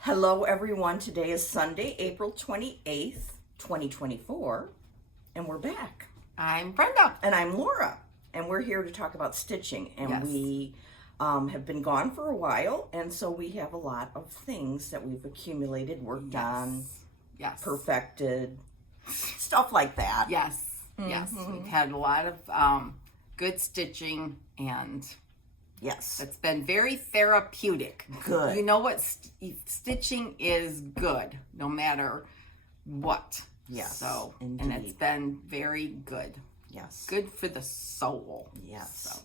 Hello, everyone. Today is Sunday, April 28th, 2024, and we're back. I'm Brenda. And I'm Laura, and we're here to talk about stitching. And Yes. we have been gone for a while, and so we have a lot of things that we've accumulated, worked on, perfected, stuff like that. Yes. We've had a lot of good stitching, and yes, it's been very therapeutic. Good. You know what? Stitching is good, no matter what. Yes, So, indeed. and it's been very good. Yes. Good for the soul. Yes. So,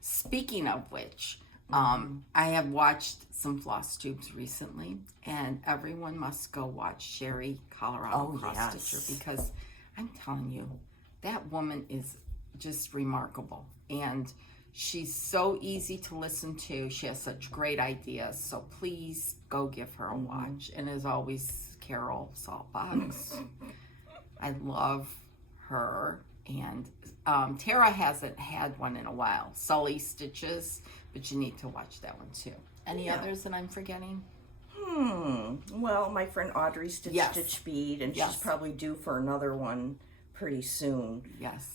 speaking of which, I have watched some floss tubes recently, and everyone must go watch Sherry Colorado Cross Stitcher, because I'm telling you, that woman is just remarkable, and she's so easy to listen to. She has such great ideas, so please go give her a watch. And as always, Carol Saltbox. I love her. And Tara hasn't had one in a while. Sully Stitches, but you need to watch that one too. Any others that I'm forgetting? Well, my friend Audrey Stitch Bead, and she's probably due for another one pretty soon. Yes.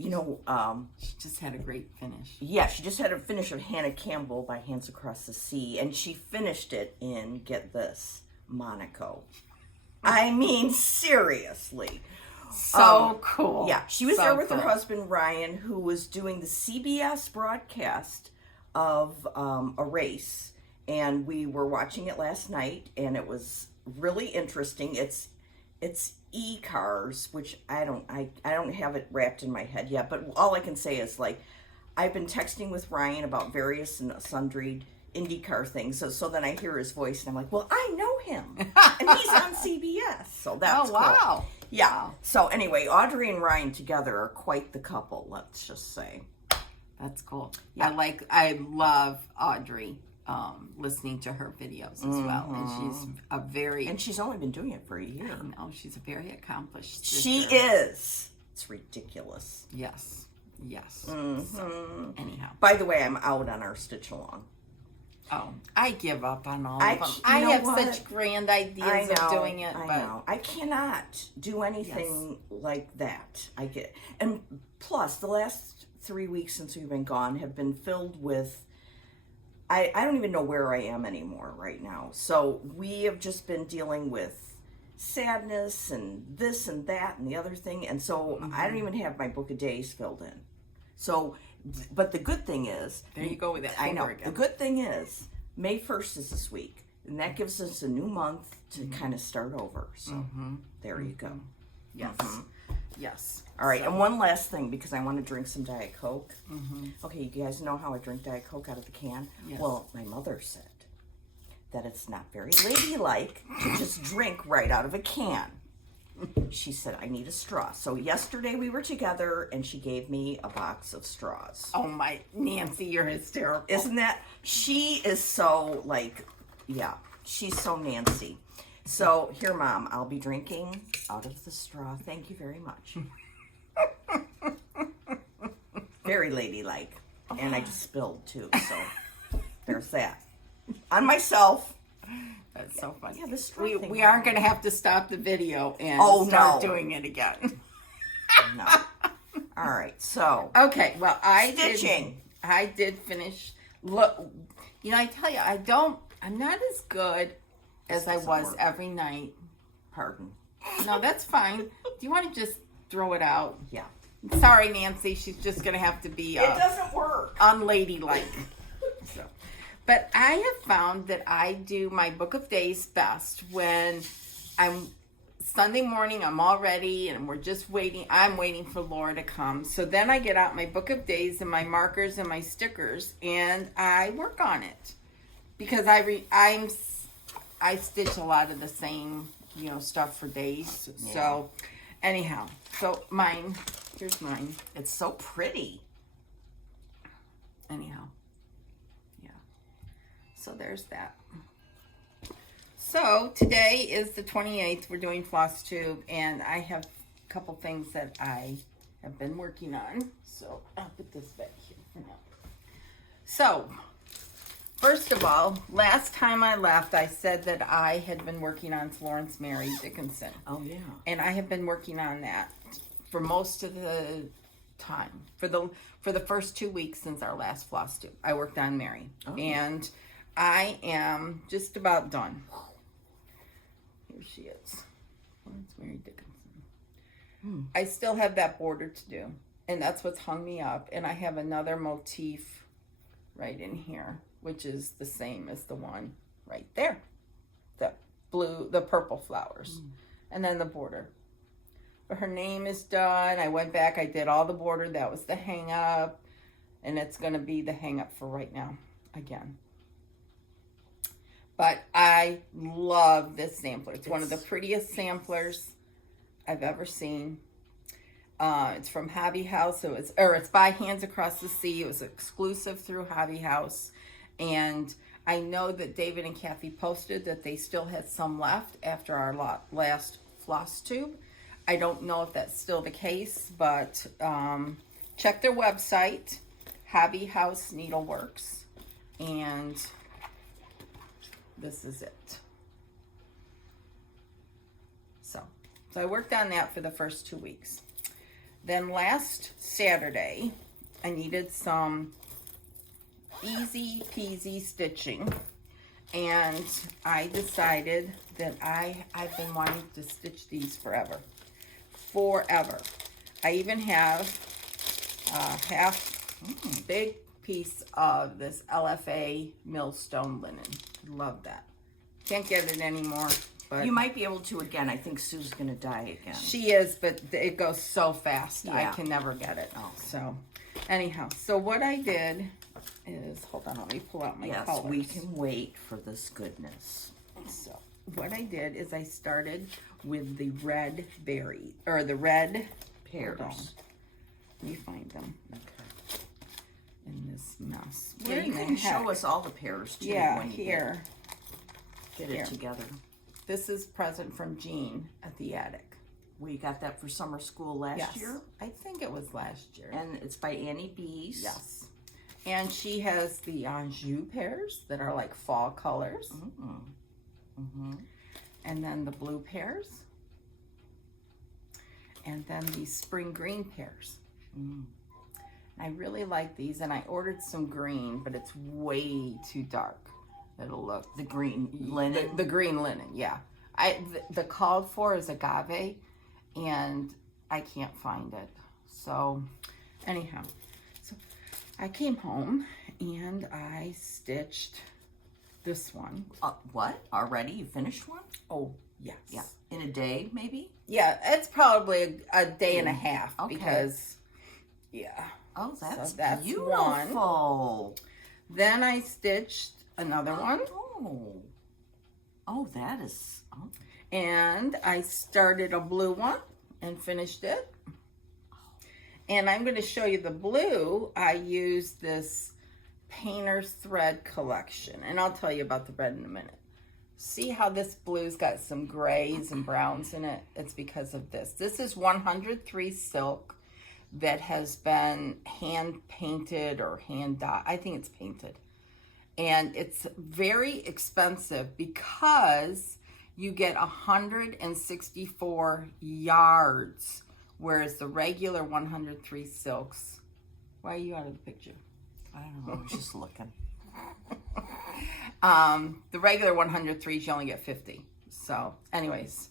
She just had a great finish. Yeah, she just had a finish of Hannah Campbell by Hands Across the Sea, and she finished it in, get this, Monaco. I mean, seriously. So cool. Yeah, she was there with her husband, Ryan, who was doing the CBS broadcast of a race, and we were watching it last night, and it was really interesting. It's e-cars, which I don't have it wrapped in my head yet, but all I can say is, like, I've been texting with Ryan about various and sundry IndyCar things, so then I hear his voice and I'm like, well, I know him, and he's on CBS, so that's wow. cool. Yeah. Wow. So anyway, Audrey and Ryan together are quite the couple, let's just say. That's cool. Yeah. I love Audrey. Listening to her videos as well, and she's only been doing it for a year. I know, she's a very accomplished sister. She is. It's ridiculous. Yes. So, anyhow, by the way, I'm out on our stitch along. Oh, I give up on all of them. I have such grand ideas of doing it, but I cannot do anything like that. And plus, the last 3 weeks since we've been gone have been filled with. I don't even know where I am anymore right now. So we have just been dealing with sadness and this and that and the other thing. And so I don't even have my book of days filled in. So, but the good thing is. There you go with that. I know. Again. The good thing is May 1st is this week. And that gives us a new month to kind of start over. So there you go. Yes. Yes. All right, and one last thing, because I want to drink some Diet Coke. Okay, you guys know how I drink Diet Coke out of the can? Yes. Well, my mother said that it's not very ladylike to just drink right out of a can. She said, I need a straw. So yesterday we were together, and she gave me a box of straws. Oh, my, Nancy, you're hysterical. Isn't that? She is so, she's so Nancy. So, here, Mom, I'll be drinking out of the straw. Thank you very much. Very ladylike. And I just spilled, too. So, there's that. On myself. That's so funny. Yeah, the straw thing. We aren't going to have to stop the video and start doing it again. No. All right, so. Okay, well, I did finish. Look, I tell you, I'm not as good as I was every night. Pardon. No, that's fine. Do you want to just throw it out? Yeah. Sorry, Nancy. She's just going to have to be it doesn't work. Unladylike. So, but I have found that I do my book of days best when I'm Sunday morning, I'm all ready, and we're just waiting. I'm waiting for Laura to come. So then I get out my book of days and my markers and my stickers, and I work on it. Because I stitch a lot of the same, stuff for days. Yeah. So, anyhow, here's mine. It's so pretty. Anyhow, yeah. So there's that. So today is the 28th. We're doing floss tube, and I have a couple things that I have been working on. So I'll put this back here for now. So First of all, last time I left, I said that I had been working on Florence Mary Dickinson. Oh, yeah. And I have been working on that for most of the time. For the first 2 weeks since our last floss tube, I worked on Mary. Oh. And I am just about done. Here she is. Florence Mary Dickinson. I still have that border to do. And that's what's hung me up. And I have another motif right in here, which is the same as the one right there. The purple flowers. And then the border. But her name is done. I went back, I did all the border. That was the hang up. And it's going to be the hang up for right now again. But I love this sampler. It's one of the prettiest samplers I've ever seen. It's from Hobby House. It's by Hands Across the Sea. It was exclusive through Hobby House. And I know that David and Kathy posted that they still had some left after our last floss tube. I don't know if that's still the case, but check their website, Hobby House Needleworks, and this is it. So I worked on that for the first 2 weeks. Then last Saturday, I needed some easy peasy stitching, and I decided that I've been wanting to stitch these forever. I even have a big piece of this LFA millstone linen. Love that. Can't get it anymore. But you might be able to again. I think Sue's going to die again. She is, but it goes so fast. Yeah. I can never get it. Oh. So anyhow, so what I did is, hold on, let me pull out my colors. Yes, we can wait for this goodness. So what I did is I started with the red berry, or the red pears. Let me find them. Okay. In this mess. Yeah, you can show us all the pears too. Yeah, when you here. Get it together. This is present from Jean at the attic. We got that for summer school last year? I think it was last year. And it's by Annie Bees. Yes. And she has the Anjou pears that are like fall colors. And then the blue pears. And then these spring green pears. I really like these, and I ordered some green, but it's way too dark. It'll look the green linen. The green linen, yeah. The called for is agave, and I can't find it. So anyhow, so I came home and I stitched this one. What? Already? You finished one? Oh, yes. Yeah. In a day, maybe? Yeah, it's probably a day and a half because, yeah. Oh, that's beautiful. One. Then I stitched another one. Oh, that is. Oh. And I started a blue one and finished it. And I'm going to show you the blue. I used this Painter's Thread collection, and I'll tell you about the red in a minute. See how this blue's got some grays and browns in it? It's because of this. This is 103 silk that has been hand painted or hand dyed. I think it's painted. And it's very expensive because you get 164 yards, whereas the regular 103 silks. Why are you out of the picture? I don't know. I was just looking. The regular 103s, you only get 50. So, anyways,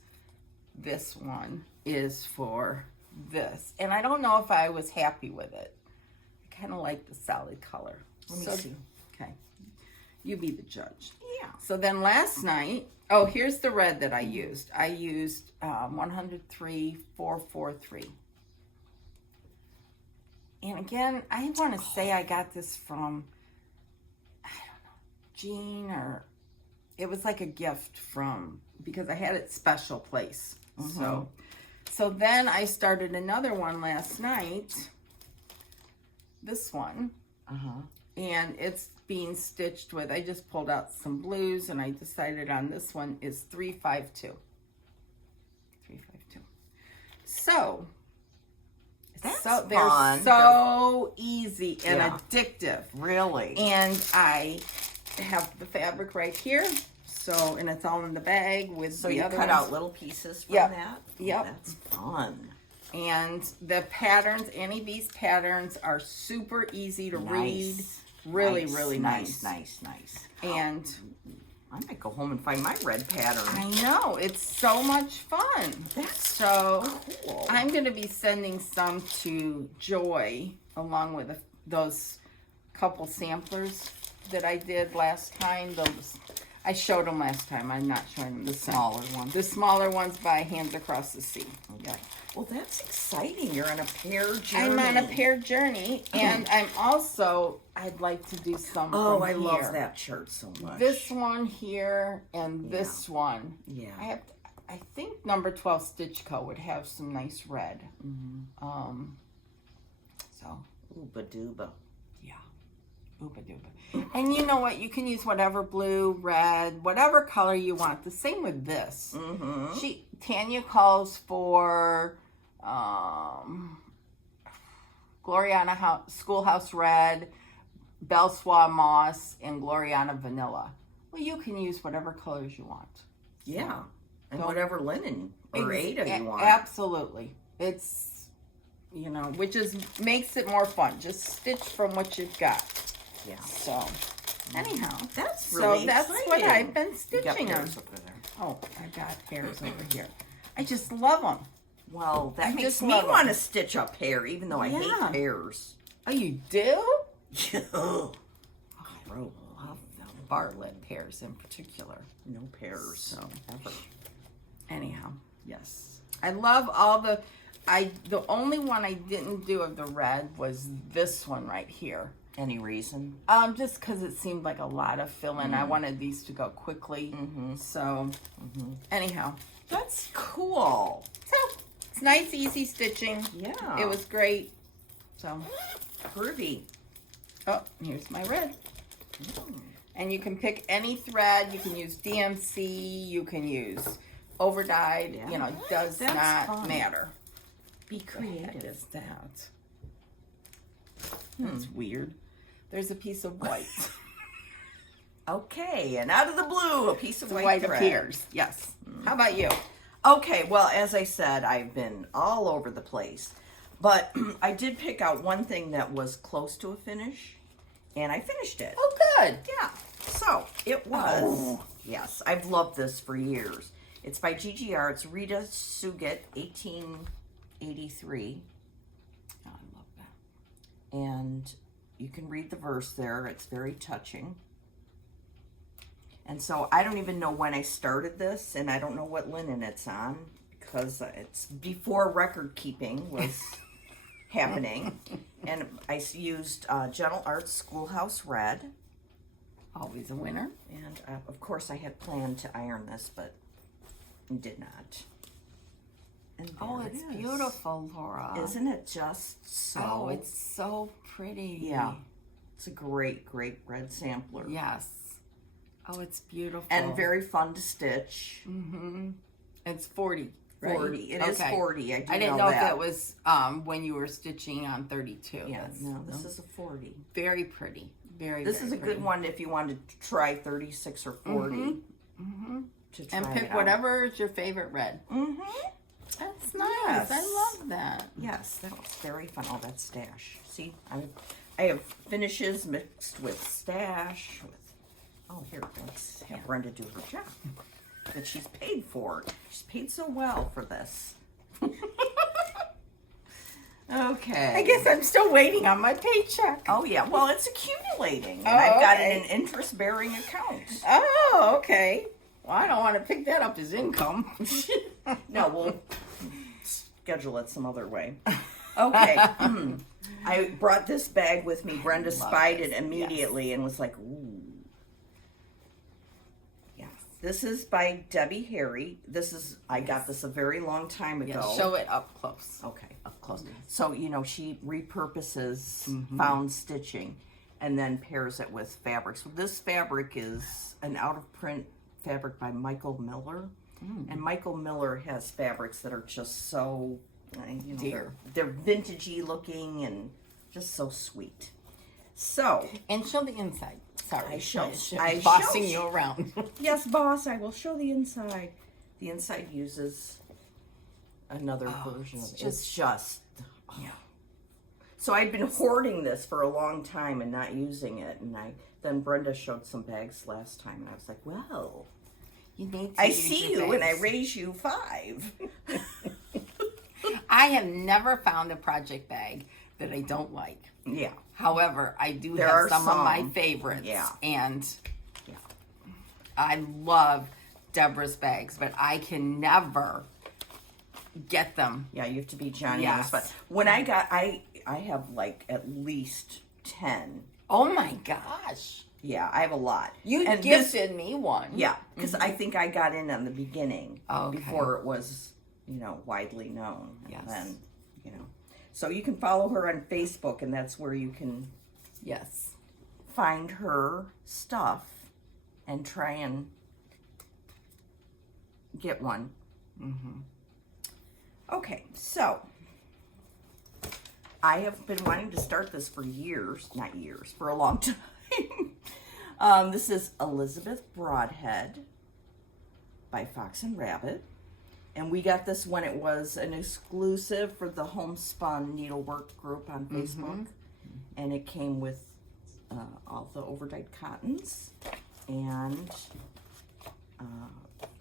this one is for this. And I don't know if I was happy with it. I kind of like the solid color. Let me see. Okay. You be the judge. Yeah. So then last night, oh, here's the red that I used. I used 103,443. And again, I want to say I got this from, I don't know, Jean, or it was like a gift from, because I had it special place. So then I started another one last night, this one, and it's being stitched with, I just pulled out some blues, and I decided on this one is 352. 352. So, fun. So easy and addictive. Really? And I have the fabric right here. So, and it's all in the bag with So the you other cut ones. out little pieces from Yep. that? Yep. That's fun. And the patterns, Annie B's patterns are super easy to read. Really, really nice. Nice. And I might go home and find my red pattern. I know, it's so much fun. That's So cool. I'm going to be sending some to Joy along with those couple samplers that I did last time. I showed them last time. I'm not showing them The smaller ones. The smaller ones by Hands Across the Sea. Okay. Well, that's exciting. You're on a pear journey. I'm on a pear journey, and I'd like to do some Oh, from I here. love that shirt so much. This one here and this one. Yeah. I think number 12 Stitch Co. would have some nice red. So. Ooba dooba. Yeah. Ooba dooba. And you know what? You can use whatever blue, red, whatever color you want. The same with this. Tanya calls for Gloriana Schoolhouse Red, Belsois Moss, and Gloriana Vanilla. Well, you can use whatever colors you want. Yeah. And whatever linen or Ada you want. Absolutely. It's, which makes it more fun. Just stitch from what you've got. Yeah. So, anyhow. That's really that's exciting. what I've been You stitching got on. pears over there. Oh, I got pears over here. I just love them. Well, that I makes just me love 'em. want to stitch a pear, even though I Yeah. hate pears. Oh, you do? Oh, I love them. Bartlett pears in particular. no pears. So, Ever. anyhow. Yes. I love all the only one I didn't do of the red was this one right here. Any reason? Just because it seemed like a lot of fill-in. I wanted these to go quickly. So, anyhow. That's cool. So, it's nice, easy stitching. Yeah. It was great. So, Groovy. oh, here's my red. And you can pick any thread. You can use DMC. You can use overdyed. Yeah. It does That's not fun. matter. Be What the heck creative. is that? That's weird. There's a piece of white. Okay, and out of the blue, a piece of The white, white thread. appears. Yes. How about you? Okay, well, as I said, I've been all over the place. But I did pick out one thing that was close to a finish, and I finished it. Oh, good. Yeah. So, it was. Yes, I've loved this for years. It's by GGR. It's Rita Suget, 1883. Oh, I love that. And you can read the verse there. It's very touching. And so I don't even know when I started this, and I don't know what linen it's on, because it's before record keeping was happening. And I used Gentle Arts Schoolhouse Red. Always a winner. And of course I had planned to iron this, but did not. And Oh, there it's it is. beautiful, Laura. Isn't it just so? Oh, it's so pretty. Yeah. It's a great, great red sampler. Yes. Oh, it's beautiful. And very fun to stitch. Mm-hmm. It's 40. Right? 40. It is 40. I didn't know know if that. it was when you were stitching on 32. Yeah, That's- no, this is a 40. very pretty. Very, This very is a pretty. good one if you wanted to try 36 or 40. Mm-hmm. To try And pick it out. whatever is your favorite red. Mm-hmm. That's nice. Yes. I love that. Yes, that was very fun. Oh, that's stash. See, I have finishes mixed with stash. Oh, here, let's have Brenda do her job that she's paid for. She's paid so well for this. Okay. I guess I'm still waiting on my paycheck. Oh, yeah. Well, it's accumulating. And Oh, I've got okay. it in interest-bearing account. Oh, okay. Well, I don't want to pick that up as income. No, we'll schedule it some other way. Okay. I brought this bag with me. Brenda spied it immediately and was like, ooh. Yeah. This is by Debbie Harry. I got this a very long time ago. Yeah, show it up close. Okay, up close. So, she repurposes found stitching and then pairs it with fabric. So this fabric is an out-of-print fabric by Michael Miller. And Michael Miller has fabrics that are just so, Dear. they're vintagey looking and just so sweet. So, And show the inside. Sorry, I bossing shall. you around. Yes, boss, I will show the inside. The inside uses another version of it. It's just, Yeah. So I'd been hoarding this for a long time and not using it. And then Brenda showed some bags last time. And I was like, well, You need to I use see your you and I bags. raise you 5. I have never found a project bag that I don't like. Yeah. However, I do There have are some of my some. favorites. Yeah. And Yeah. I love Deborah's bags, but I can never get them. Yeah, you have to be Johnny on the Yes. spot. When I have like at least 10. Oh my gosh. Yeah, I have a lot. You And gifted me one. Yeah, because I think I got in on the beginning Okay. before it was, widely known. Yes. And then, So you can follow her on Facebook, and that's where you can Yes. find her stuff and try and get one. Mm-hmm. Okay, so I have been wanting to start this for for a long time. This is Elizabeth Broadhead by Fox and Rabbit. And we got this when it was an exclusive for the Homespun Needlework group on Facebook. And it came with all the overdyed cottons and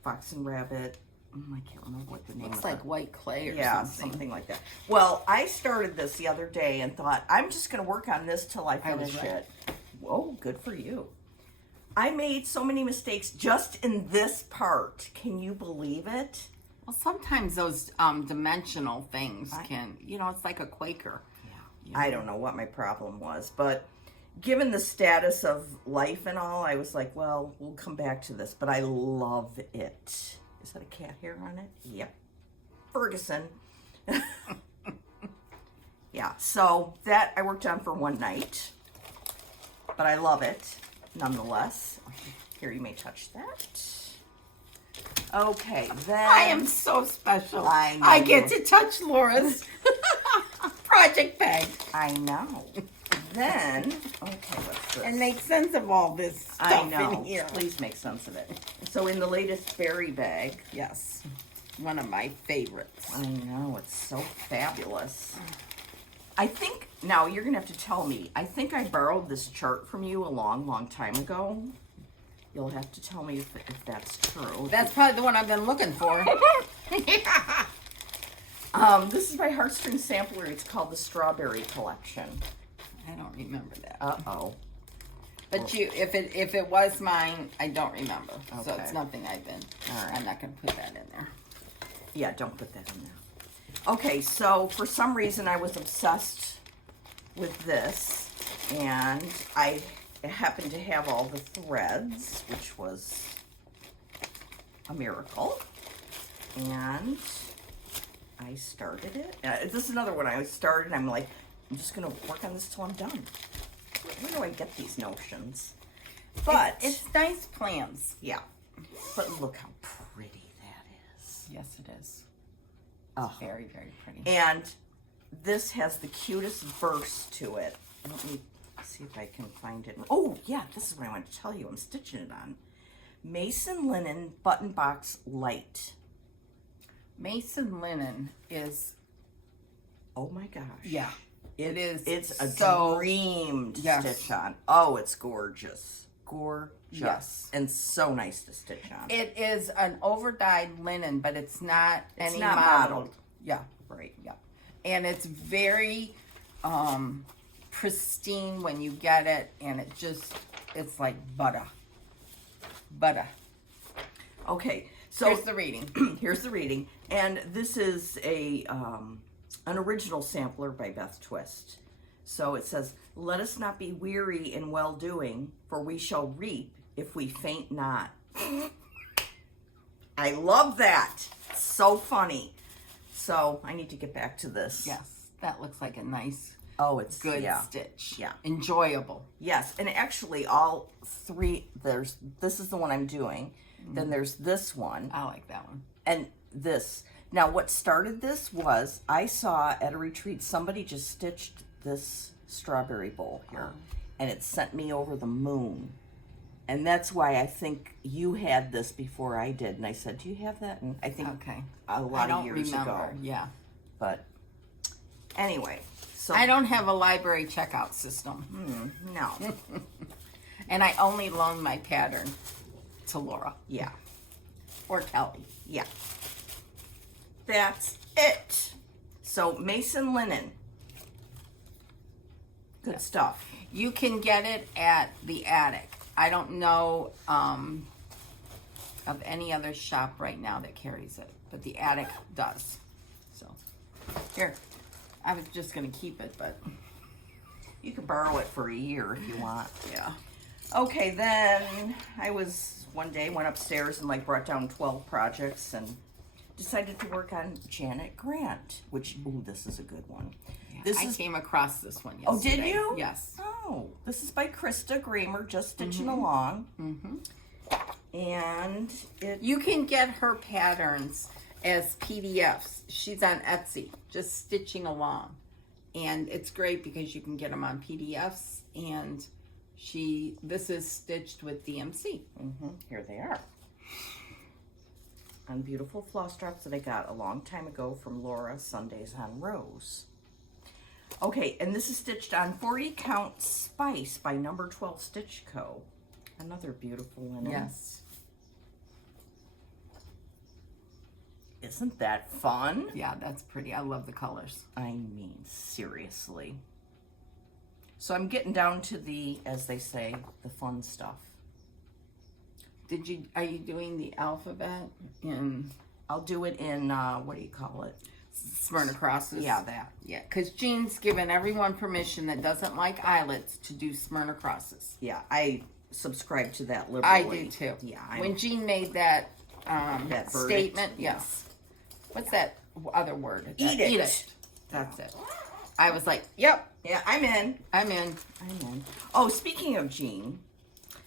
Fox and Rabbit. I can't remember what the name Looks of like it. white clay or Yeah, something. something like that. Well, I started this the other day and thought, I'm just going to work on this till I I was finish right. it. Whoa, good for you. I made so many mistakes just in this part. Can you believe it? Well, sometimes those dimensional things can, it's like a Quaker. Yeah. I don't know what my problem was, but given the status of life and all, I was like, well, we'll come back to this, but I love it. Is that a cat hair on it? Yep. Ferguson. Yeah, so that I worked on for one night, but I love it nonetheless. Here, you may touch that. Okay, then I am so special. I know I get you. to touch Laura's project bag I know. Then, okay, what's this? and make sense of all this stuff I know. in here. Please make sense of it. So in the latest berry bag, Yes, one of my favorites. I know, it's so fabulous. I think, now you're going to have to tell me, I think I borrowed this chart from you a long, long time ago. You'll have to tell me if that's true. That's probably the one I've been looking for. This is my Heartstring Sampler. It's called the Strawberry Collection. I don't remember that. Uh-oh. But if it was mine, I don't remember. So Okay. it's nothing I've been. All right. I'm not going to put that in there. Yeah, don't put that in there. Okay, so for some reason I was obsessed with this, and I happened to have all the threads, which was a miracle. And I started it. This is another one I started. I'm like, I'm just going to work on this till I'm done. Where do I get these notions? But It's nice plans. yeah. But look how pretty that is. Yes, it is. Oh. Very, very pretty. And this has the cutest verse to it. Let me see if I can find it. Oh, yeah, this is what I wanted to tell you. I'm stitching it on. Mason Linen Button Box Light. Mason linen is, Oh my gosh. yeah, it is. It's a so, dream to Yes. stitch on. Oh, it's gorgeous. Gorgeous. Yes. And so nice to stitch on. It is an overdyed linen, but it's not any not modeled. modeled. Yeah, Right. yeah. And it's very pristine when you get it, and it's like butter. Butter. Okay. So Here's the reading. here's the reading. And this is an original sampler by Beth Twist. So it says, "Let us not be weary in well-doing, for we shall reap if we faint not." I love that. So funny. So I need to get back to this. Yes, that looks like a nice, Oh, it's good yeah. stitch. Yeah. Enjoyable. Yes, and actually all three, this is the one I'm doing. Then there's this one. I like that one. And this. Now, what started this was I saw at a retreat somebody just stitched this strawberry bowl here. and it sent me over the moon. And that's why I think you had this before I did. And I said, do you have that? And I think a lot of years ago. Yeah. But anyway. So I don't have a library checkout system. No. And I only loan my pattern to Laura. Yeah. Or Kelly. Yeah. That's it. So Mason linen. Good stuff. You can get it at the Attic. I don't know of any other shop right now that carries it, but the Attic does. So here, I was just gonna keep it, but you can borrow it for a year if you want. Yeah. Okay, then I went upstairs and brought down 12 projects and decided to work on Janet Grant, which, this is a good one. Yeah, I came across this one yesterday. Oh, did you? Yes. Oh, this is by Krista Gramer, just stitching along. And you can get her patterns as PDFs. She's on Etsy, just stitching along. And it's great because you can get them on PDFs, and this is stitched with DMC. Here they are. On beautiful floss drops that I got a long time ago from Laura, Sundays on Rose. Okay, and this is stitched on 40 Count Spice by Number 12 Stitch Co. Another beautiful linen. Yes. Isn't that fun? Yeah, that's pretty. I love the colors. I mean, seriously. So I'm getting down to the, as they say, the fun stuff. Are you doing the alphabet in? I'll do it in, what do you call it? Smyrna crosses. Yeah, that. Yeah, because Jean's given everyone permission that doesn't like eyelets to do Smyrna crosses. Yeah, I subscribe to that liberally. I do too. Yeah. When Jean made that, that statement, yes. What's that other word? Eat it. Eat it. That's it. I was like, yep. Yeah, I'm in. I'm in. Oh, speaking of Jean,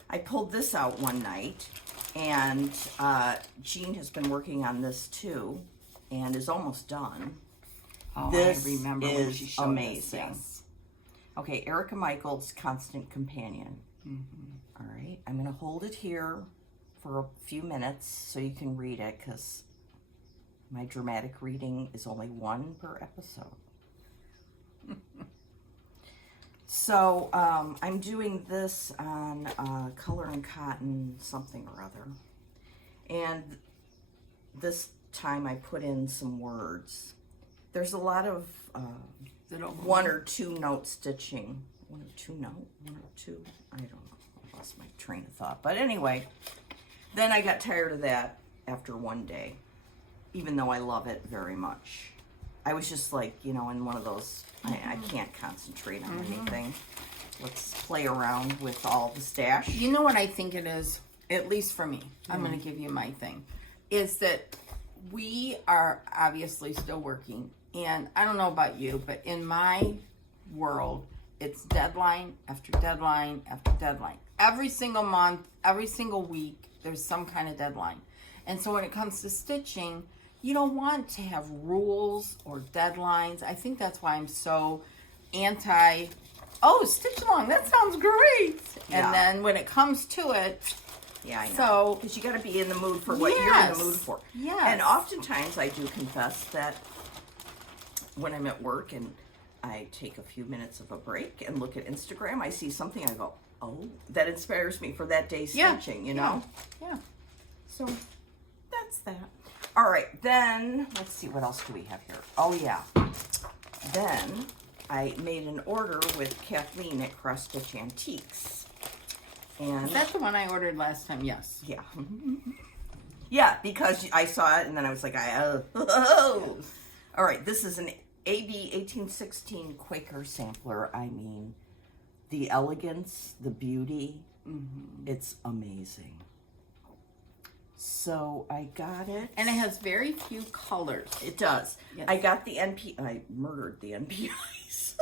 I pulled this out one night, and Jean has been working on this too, and is almost done. Oh, this I remember when she showed amazing. Us, yes. Okay, Erica Michaels, Constant Companion. All right, I'm going to hold it here for a few minutes so you can read it, because my dramatic reading is only one per episode. So, I'm doing this on Color and Cotton something or other. And this time I put in some words. There's a lot of one or two note stitching. One or two, I don't know. I lost my train of thought. But anyway, then I got tired of that after one day, even though I love it very much. I was just in one of those, I can't concentrate on anything. Let's play around with all the stash. You know what I think it is, at least for me, I'm going to give you my thing, is that we are obviously still working. And I don't know about you, but in my world, it's deadline after deadline after deadline. Every single month, every single week, there's some kind of deadline. And so when it comes to stitching, you don't want to have rules or deadlines. I think that's why I'm so stitch along, that sounds great. Yeah. And then when it comes to it, yeah, I know. So, because you got to be in the mood for what you're in the mood for. Yes. And oftentimes I do confess that when I'm at work and I take a few minutes of a break and look at Instagram, I see something, I go, oh, that inspires me for that day's stitching, you know? Yeah. So that's that. All right, then let's see, what else do we have here? Oh, yeah. Then I made an order with Kathleen at Cross Stitch Antiques. And is that the one I ordered last time? Yes. Yeah. Yeah, because I saw it and then I was like, Yes. All right, this is an AB 1816 Quaker sampler. I mean, the elegance, the beauty, it's amazing. So I got it. And it has very few colors. It does. Yes. I got the I murdered the NPIs.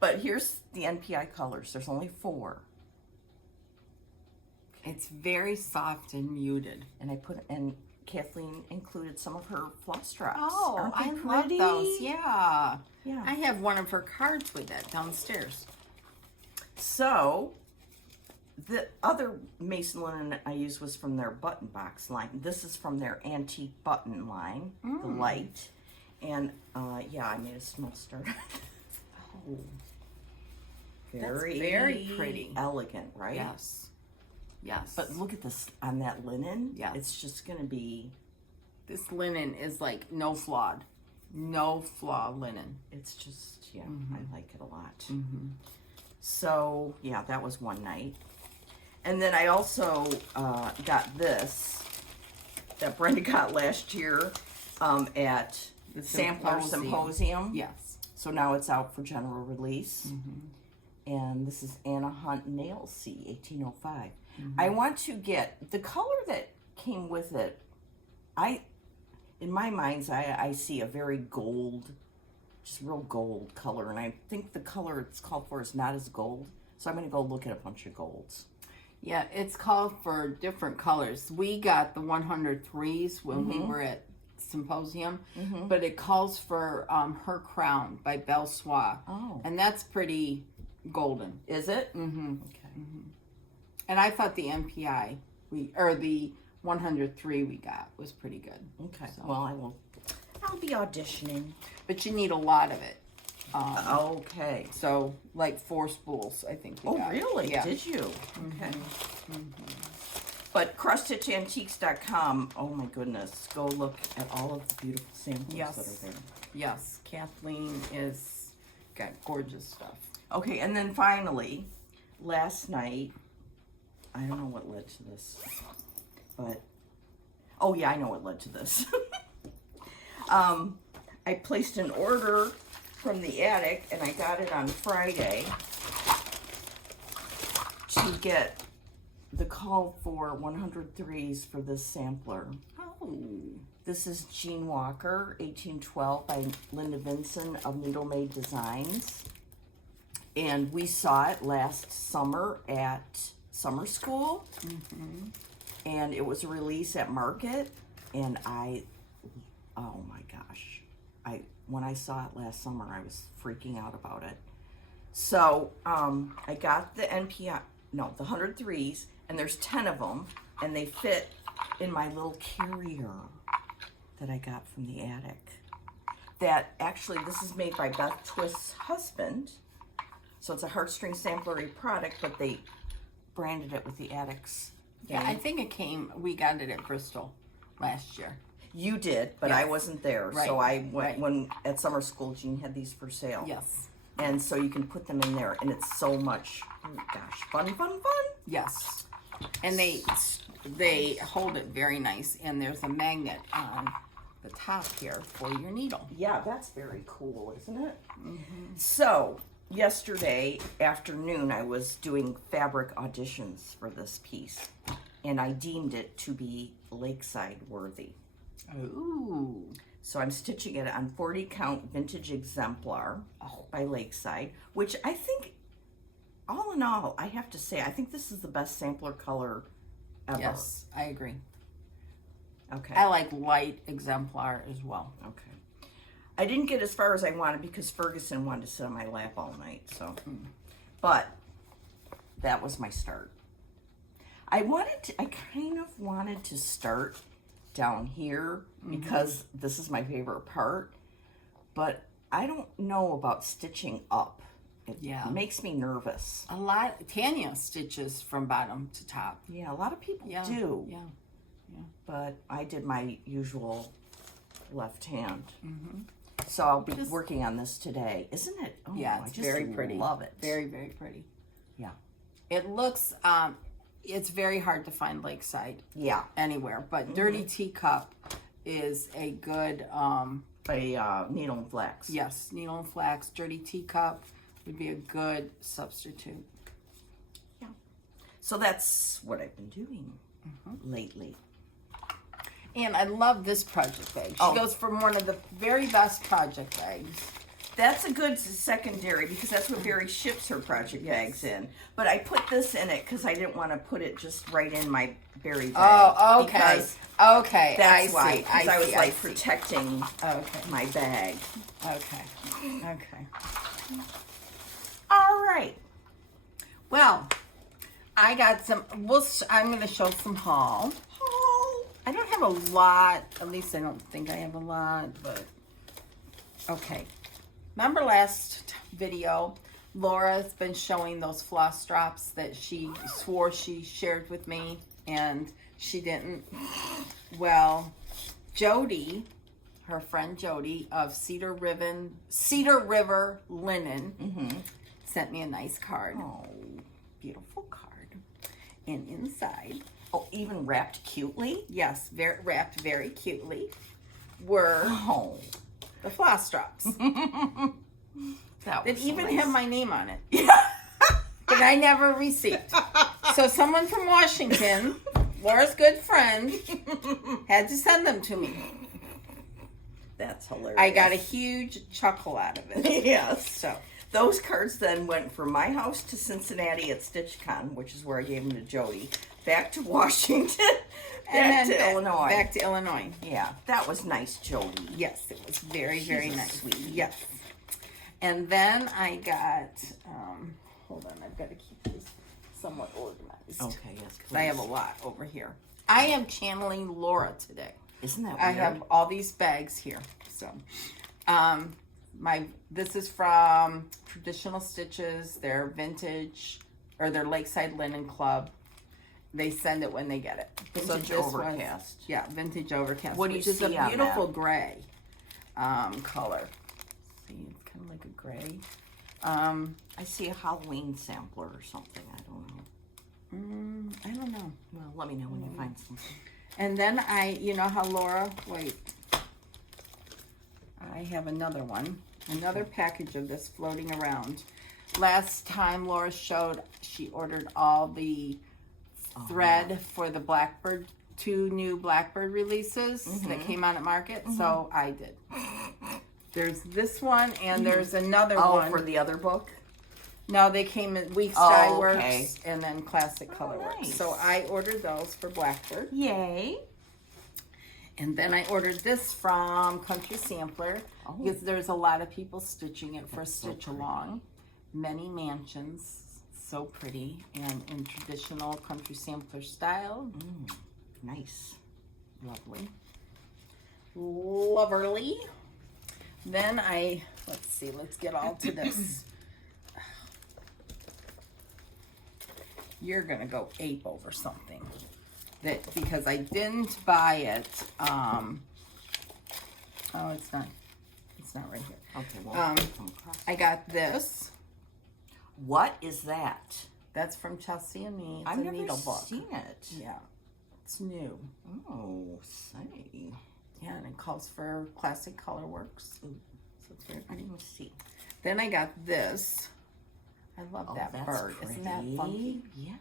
But here's the NPI colors. There's only 4. It's very soft and muted. And Kathleen included some of her floss drops. Oh, Aren't they I pretty? love those. Yeah. Yeah. I have one of her cards with that downstairs. So, the other Mason linen I used was from their button box line. This is from their antique button line, the light. And, yeah, I made a small start. Oh, Very, very pretty. Elegant, right? Yes. Yes. But look at this on that linen. Yeah. It's just going to be... This linen is like no flaw linen. It's just, yeah, I like it a lot. Mm-hmm. So, yeah, that was one night. And then I also got this that Brenda got last year at the Sampler Symposium. Yes. So now it's out for general release. And this is Anna Hunt Nail C, 1805. I want to get the color that came with it. In my mind's eye, I see a very gold, just real gold color. And I think the color it's called for is not as gold. So I'm going to go look at a bunch of golds. Yeah, it's called for different colors. We got the 103s when we were at Symposium, but it calls for Her Crown by Belle Soie. Oh. And that's pretty golden. Is it? Okay. And I thought the MPI, the 103 we got was pretty good. Okay. So. Well, I'll be auditioning. But you need a lot of it. Okay. So, like 4 spools, I think we got. Oh, really? Yeah. Did you? Okay. But crosstitchantiques.com, oh my goodness, go look at all of the beautiful samples that are there. Yes, Kathleen is got gorgeous stuff. Okay, and then finally, last night, I don't know what led to this, but, oh yeah, I know what led to this. I placed an order from the attic, and I got it on Friday to get the call for 103s for this sampler. Oh. This is Jean Walker, 1812 by Linda Vinson of Needle Made Designs. And we saw it last summer at summer school. And it was a release at Market. And oh my gosh. When I saw it last summer, I was freaking out about it. So I got the the 103s, and there's 10 of them, and they fit in my little carrier that I got from the attic. That actually, this is made by Beth Twist's husband. So it's a heartstring samplery product, but they branded it with the attic's Yeah, name. I think we got it at Bristol last year. You did, but Yes. I wasn't there. Right, So I went right. when at summer school, Jean had these for sale. Yes. And so you can put them in there, and it's so much, oh gosh, fun. Yes. And they hold it very nice, and there's a magnet on the top here for your needle. Yeah, that's very cool, isn't it? So, yesterday afternoon, I was doing fabric auditions for this piece, and I deemed it to be lakeside worthy. Ooh. So I'm stitching it on 40 count vintage exemplar by Lakeside, which I think, all in all, I have to say, I think this is the best sampler color ever. Yes, I agree. Okay. I like light exemplar as well. Okay. I didn't get as far as I wanted because Ferguson wanted to sit on my lap all night, so. But that was my start. I kind of wanted to start down here because this is my favorite part, but I don't know about stitching up. It makes me nervous. Tanya stitches from bottom to top. Yeah, a lot of people do. Yeah. But I did my usual left hand. So I'll be working on this today. Isn't it? Oh, Yeah, I it's just very pretty. love it. Very, very pretty. Yeah. It looks, it's very hard to find Lakeside Yeah. anywhere, but Dirty Teacup is a good, By Needle and Flax. yes, Needle and Flax, Dirty Teacup would be a good substitute. Yeah. So that's what I've been doing lately. And I love this project bag. She goes for one of the very best project bags. That's a good secondary because that's what Barry ships her project bags in. But I put this in it because I didn't want to put it just right in my Barry bag. Oh, okay. Because Okay, that's I why. see. Because I was like protecting Okay, my bag. okay, okay. All right. Well, I got some, I'm going to show some haul. I don't have a lot, at least I don't think I have a lot, but okay. Remember last video, Laura's been showing those floss drops that she swore she shared with me and she didn't. Well, Jody, her friend Jody of Cedar River Linen, sent me a nice card. Oh, beautiful card. And inside, oh, even wrapped cutely? Yes, wrapped very cutely, were the floss drops. That even have my name on it. But I never received. So someone from Washington, Laura's good friend, had to send them to me. That's hilarious. I got a huge chuckle out of it. Yes. So those cards then went from my house to Cincinnati at StitchCon, which is where I gave them to Jody, back to Washington, back to Illinois. Back to Illinois. Yeah, that was nice, Jody. Yes, it was very, very nice. Sweet. Yes. And then I got, hold on, I've got to keep this somewhat organized. Okay, yes, please. I have a lot over here. I am channeling Laura today. Isn't that weird? I have all these bags here. So, this is from Traditional Stitches. They're vintage, or they're Lakeside Linen Club. They send it when they get it. Vintage Overcast. Yeah, Vintage Overcast. What do you which is see a on beautiful that? gray color. See, it's kind of like a gray. I see a Halloween sampler or something. I don't know. I don't know. Well, let me know when you find something. And then you know how Laura, wait. I have another one. Another package of this floating around. Last time Laura showed, she ordered all the thread for the Blackbird, 2 new Blackbird releases that came out at market. So I did. There's this one and there's another one. Oh, for the other book? No, they came in Weeks Dye Works okay. and then Classic Color Works. Nice. So I ordered those for Blackbird. Yay. And then I ordered this from Country Sampler because there's a lot of people stitching it for a stitch along. Many mansions, so pretty, and in traditional Country Sampler style. Nice. Lovely. Loverly. Then let's see, let's get all to this. You're gonna go ape over something. Because I didn't buy it. Oh, it's not right here. Okay, well, I got this. What is that? That's from Chelsea and Me. It's I've a never needle book. seen it. Yeah, it's new. Oh, say. Yeah, and it calls for Classic Color Works. So it's very I pretty. didn't see. Then I got this. I love that that's bird. pretty. Isn't that funky? Yeah.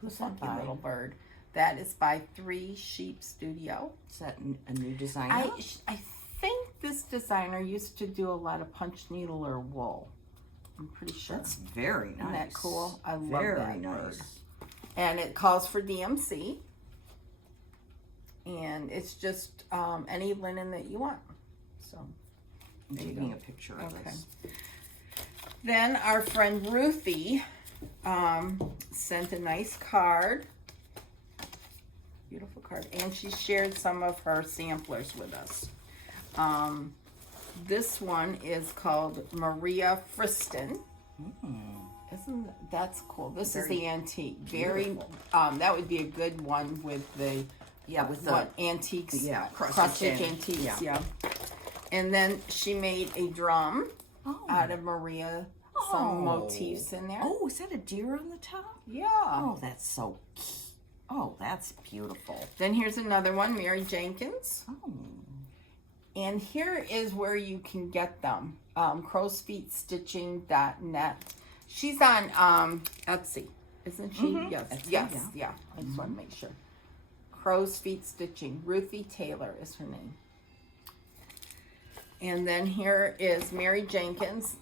Who's A that funky by? little bird. That is by 3 Sheep Studio. Is that a new designer? I think this designer used to do a lot of punch needle or wool. I'm pretty sure. That's very nice. Isn't that cool? I love very that nice. bird. And it calls for DMC. And it's just any linen that you want. So, I'm taking a picture of this. Then our friend Ruthie sent a nice card. Beautiful card. And she shared some of her samplers with us. This one is called Maria Friston. Isn't that's cool? This is the antique. Very that would be a good one with the with the antiques. Yeah, cross-stitch antiques. Yeah. And then she made a drum out of Maria. Some motifs in there. Oh, is that a deer on the top? Yeah. Oh, that's so cute. Oh, that's beautiful. Then here's another one, Mary Jenkins. Oh. And here is where you can get them. Crowsfeetstitching.net. She's on Etsy, isn't she? Yes. Etsy, yes. Yeah. I just want to make sure. Crow's Feet Stitching. Ruthie Taylor is her name. And then here is Mary Jenkins.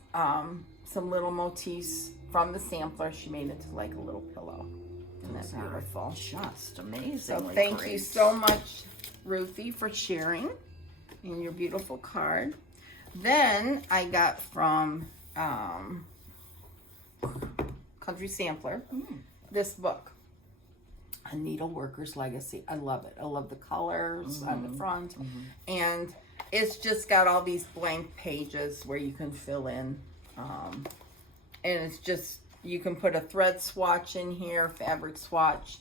Some little motifs from the sampler. She made it to like a little pillow. Isn't that beautiful? Just amazing. So thank you so much, Ruthie, for sharing in your beautiful card. Then I got from Country Sampler. This book, A Needleworker's Legacy. I love it. I love the colors on the front. And it's just got all these blank pages where you can fill in. And it's just, you can put a thread swatch in here, fabric swatch.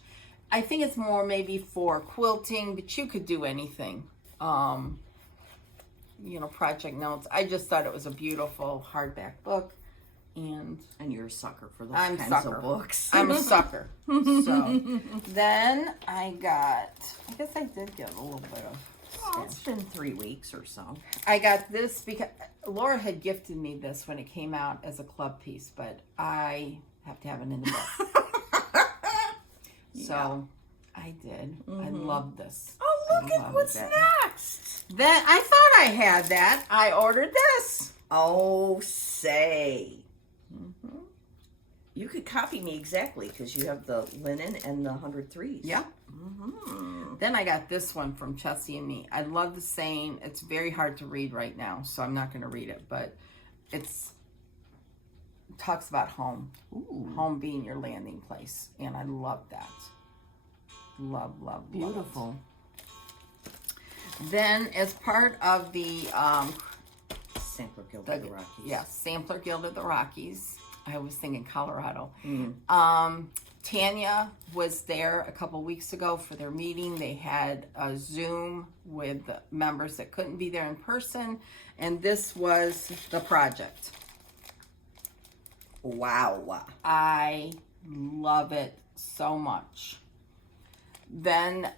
I think it's more maybe for quilting, but you could do anything. You know, project notes. I just thought it was a beautiful hardback book. And you're a sucker for those kinds of books. I'm a sucker. So then I guess I did get a little bit of It's been 3 weeks or so. I got this because Laura had gifted me this when it came out as a club piece, but I have to have it in the book. So I did. I love this. Oh, look at what's next. Then I thought I had that. I ordered this. Oh, say. You could copy me exactly because you have the linen and the 103s. Yeah. Then I got this one from Chessie and Me. I love the saying. It's very hard to read right now, so I'm not going to read it, but it talks about home. Home being your landing place, and I love that. Love, love, beautiful. Love. Then, as part of the Sampler Guild of the Rockies. Yes, Sampler Guild of the Rockies. I was thinking Colorado. Tanya was there a couple weeks ago for their meeting. They had a Zoom with members that couldn't be there in person, and this was the project. Wow. I love it so much. Then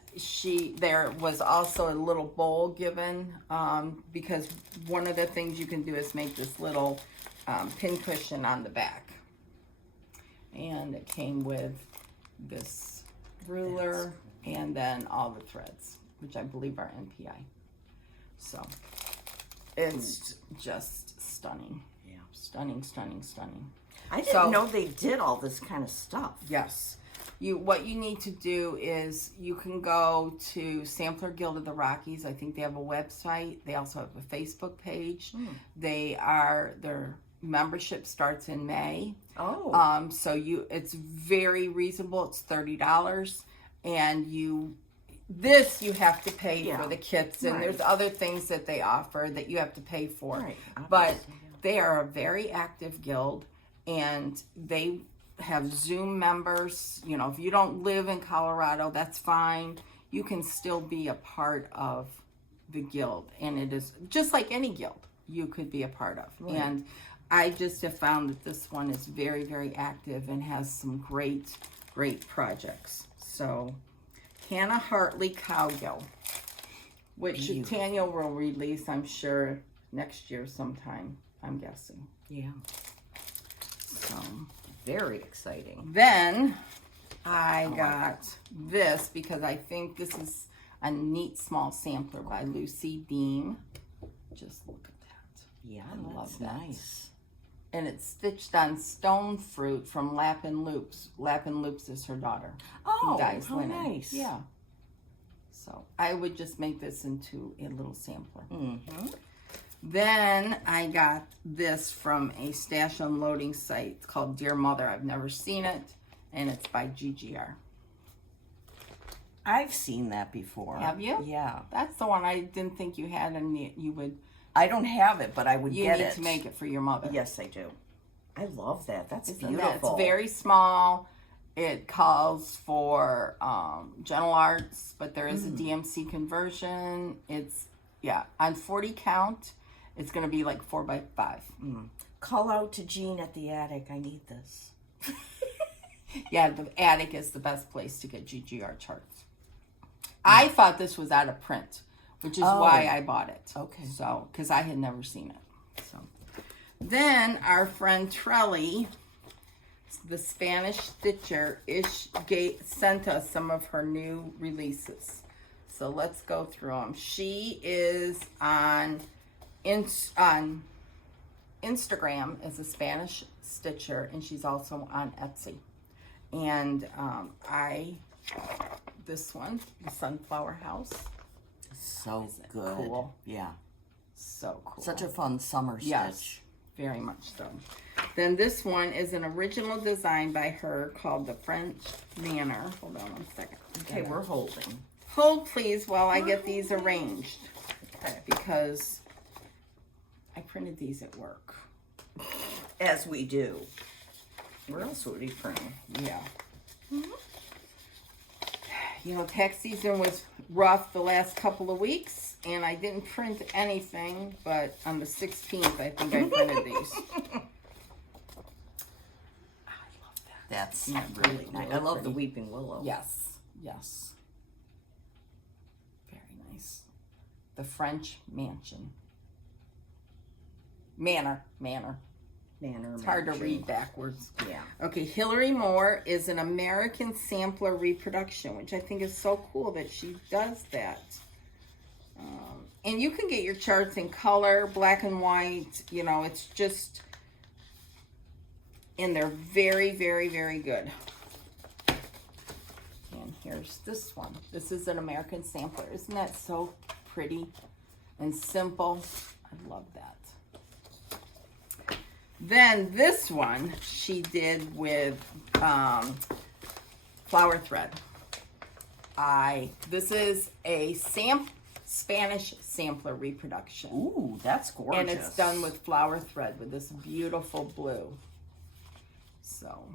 there was also a little bowl given because one of the things you can do is make this little pin cushion on the back. And it came with this ruler and then all the threads, which I believe are NPI. So it's just stunning. Yeah. Stunning, stunning, stunning. I didn't know they did all this kind of stuff. Yes. What you need to do is you can go to Sampler Guild of the Rockies. I think they have a website. They also have a Facebook page. Their membership starts in May. So it's very reasonable. It's $30, and you have to pay for the kits, and there's other things that they offer that you have to pay for. But they are a very active guild, and they have Zoom members. You know, if you don't live in Colorado, that's fine. You can still be a part of the guild, and it is just like any guild you could be a part of. And I just have found that this one is very, very active and has some great projects. So Hannah Hartley Cowgill, which Tanya will release, I'm sure, next year sometime, I'm guessing. Yeah. So very exciting. Then I got this because I think this is a neat small sampler by Lucy Dean. Just look at that. Yeah, I love that. Nice. And it's stitched on stone fruit from Lappin Loops. Lappin Loops is her daughter. Oh, how linen. Nice. Yeah. So I would just make this into a little sampler. Then I got this from a stash unloading site. It's called Dear Mother. I've never seen it, and it's by GGR. I've seen that before. Have you? Yeah. That's the one I didn't think you had, and you would. I don't have it, but I would get it. You need to make it for your mother. Yes, I do. I love that. That's beautiful. It's very small. It calls for gentle arts, but there is a DMC conversion. It's, on 40 count, it's going to be like 4x5. Call out to Jean at the attic. I need this. Yeah, the attic is the best place to get GGR charts. I thought this was out of print, which is why I bought it. Okay. So, because I had never seen it. So, then our friend Trelly, the Spanish stitcher, sent us some of her new releases. So let's go through them. She is on Instagram as a Spanish stitcher, and she's also on Etsy. And this one, the Sunflower House. So good. Cool. Yeah. So cool. Such a fun summer stitch. Yes, very much so. Then this one is an original design by her called the French Manor. Hold on one second. Okay, we're holding. Hold, please, while I get these arranged. Okay. Because I printed these at work. As we do. Where else would we print? Yeah. You know, tax season was rough the last couple of weeks, and I didn't print anything, but on the 16th, I think I printed these. I love that. That's Yeah, really nice. I love the pretty. Weeping Willow. Yes, yes. Very nice. The French Mansion. Manor. Manor. It's hard to read backwards. Yeah. Okay, Hillary Moore is an American sampler reproduction, which I think is so cool that she does that. And you can get your charts in color, black and white. You know, it's just, and they're very, very, very good. And here's this one. This is an American sampler. Isn't that so pretty and simple? I love that. Then this one she did with flower thread. This is a Spanish sampler reproduction. Ooh, that's gorgeous. And it's done with flower thread with this beautiful blue. So,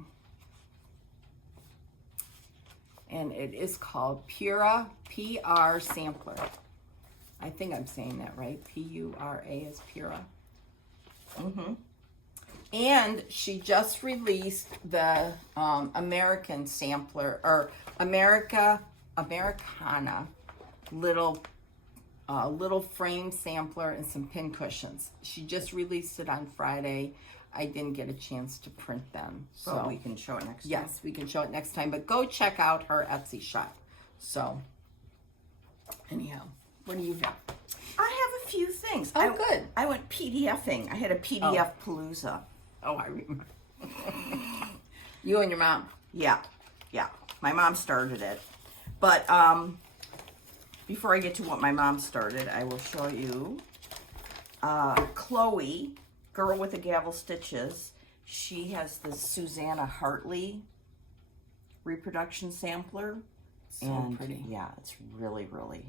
and it is called Pura, P-R Sampler. I think I'm saying that right. P-U-R-A is Pura. Mm-hmm. And she just released the American sampler, or Americana little frame sampler and some pin cushions. She just released it on Friday. I didn't get a chance to print them. So we can show it next time. Yes, we can show it next time. But go check out her Etsy shop. So, anyhow, what do you have? I have a few things. Oh, good. I went PDFing. I had a PDF palooza. Oh, I remember. You and your mom. Yeah. My mom started it. But before I get to what my mom started, I will show you Chloe, Girl with the Gavel Stitches. She has the Susanna Hartley reproduction sampler. So pretty. Yeah, it's really, really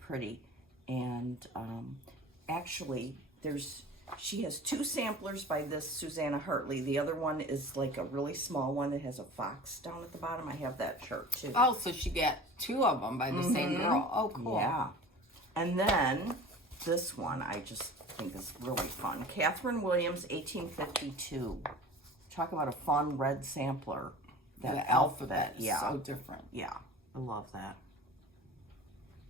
pretty. And actually, she has two samplers by this Susanna Hartley. The other one is like a really small one that has a fox down at the bottom. I have that chart too. Oh, so she got two of them by the same girl. Oh, cool. Yeah. And then this one I just think is really fun. Catherine Williams, 1852. Talk about a fun red sampler. The alphabet is yeah. so different. Yeah, I love that.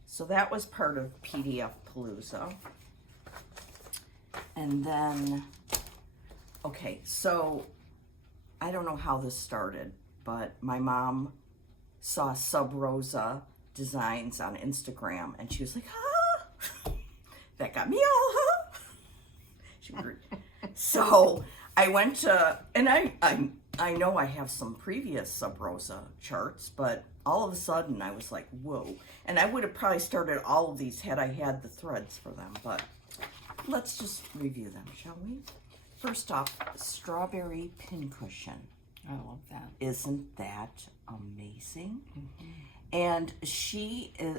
So that was part of PDF Palooza. And then, okay, so I don't know how this started, but my mom saw Sub Rosa Designs on Instagram, and she was like, ah, that got me all, So I went to, and I know I have some previous Sub Rosa charts, but all of a sudden I was like, whoa. And I would have probably started all of these had I had the threads for them, but let's just review them, shall we? First off, strawberry pincushion. I love that. Isn't that amazing? Mm-hmm. And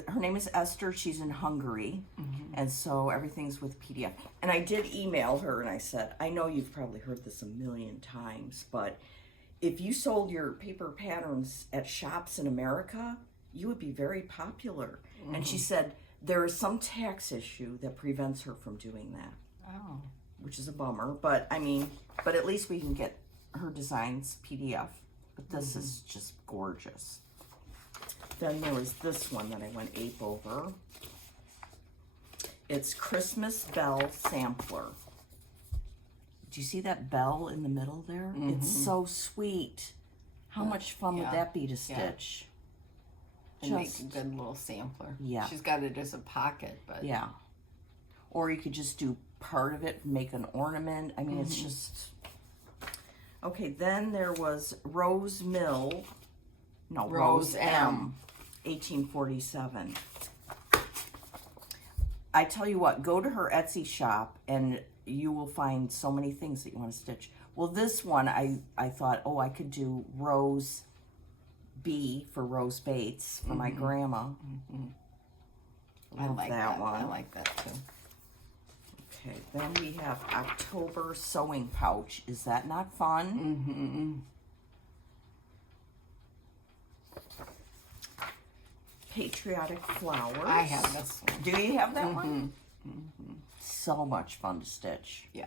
her name is Esther. She's in Hungary. Mm-hmm. And so everything's with PDF. And I did email her and I said, I know you've probably heard this a million times, but if you sold your paper patterns at shops in America, you would be very popular. Mm-hmm. And she said, there is some tax issue that prevents her from doing that. Oh. Which is a bummer. But at least we can get her designs PDF. But this is just gorgeous. Then there was this one that I went ape over. It's Christmas Bell Sampler. Do you see that bell in the middle there? Mm-hmm. It's so sweet. How much fun would that be to stitch? And make a good little sampler. Yeah. She's got it as a pocket, but yeah. Or you could just do part of it, make an ornament. I mean, it's just... Okay, then there was Rose M. 1847. I tell you what, go to her Etsy shop and you will find so many things that you want to stitch. Well, this one, I thought, oh, I could do Rose B for Rose Bates for my grandma. I like that one. I like that too. Okay, then we have October sewing pouch. Is that not fun? Patriotic flowers. I have this one. Do you have that one? So much fun to stitch. Yeah.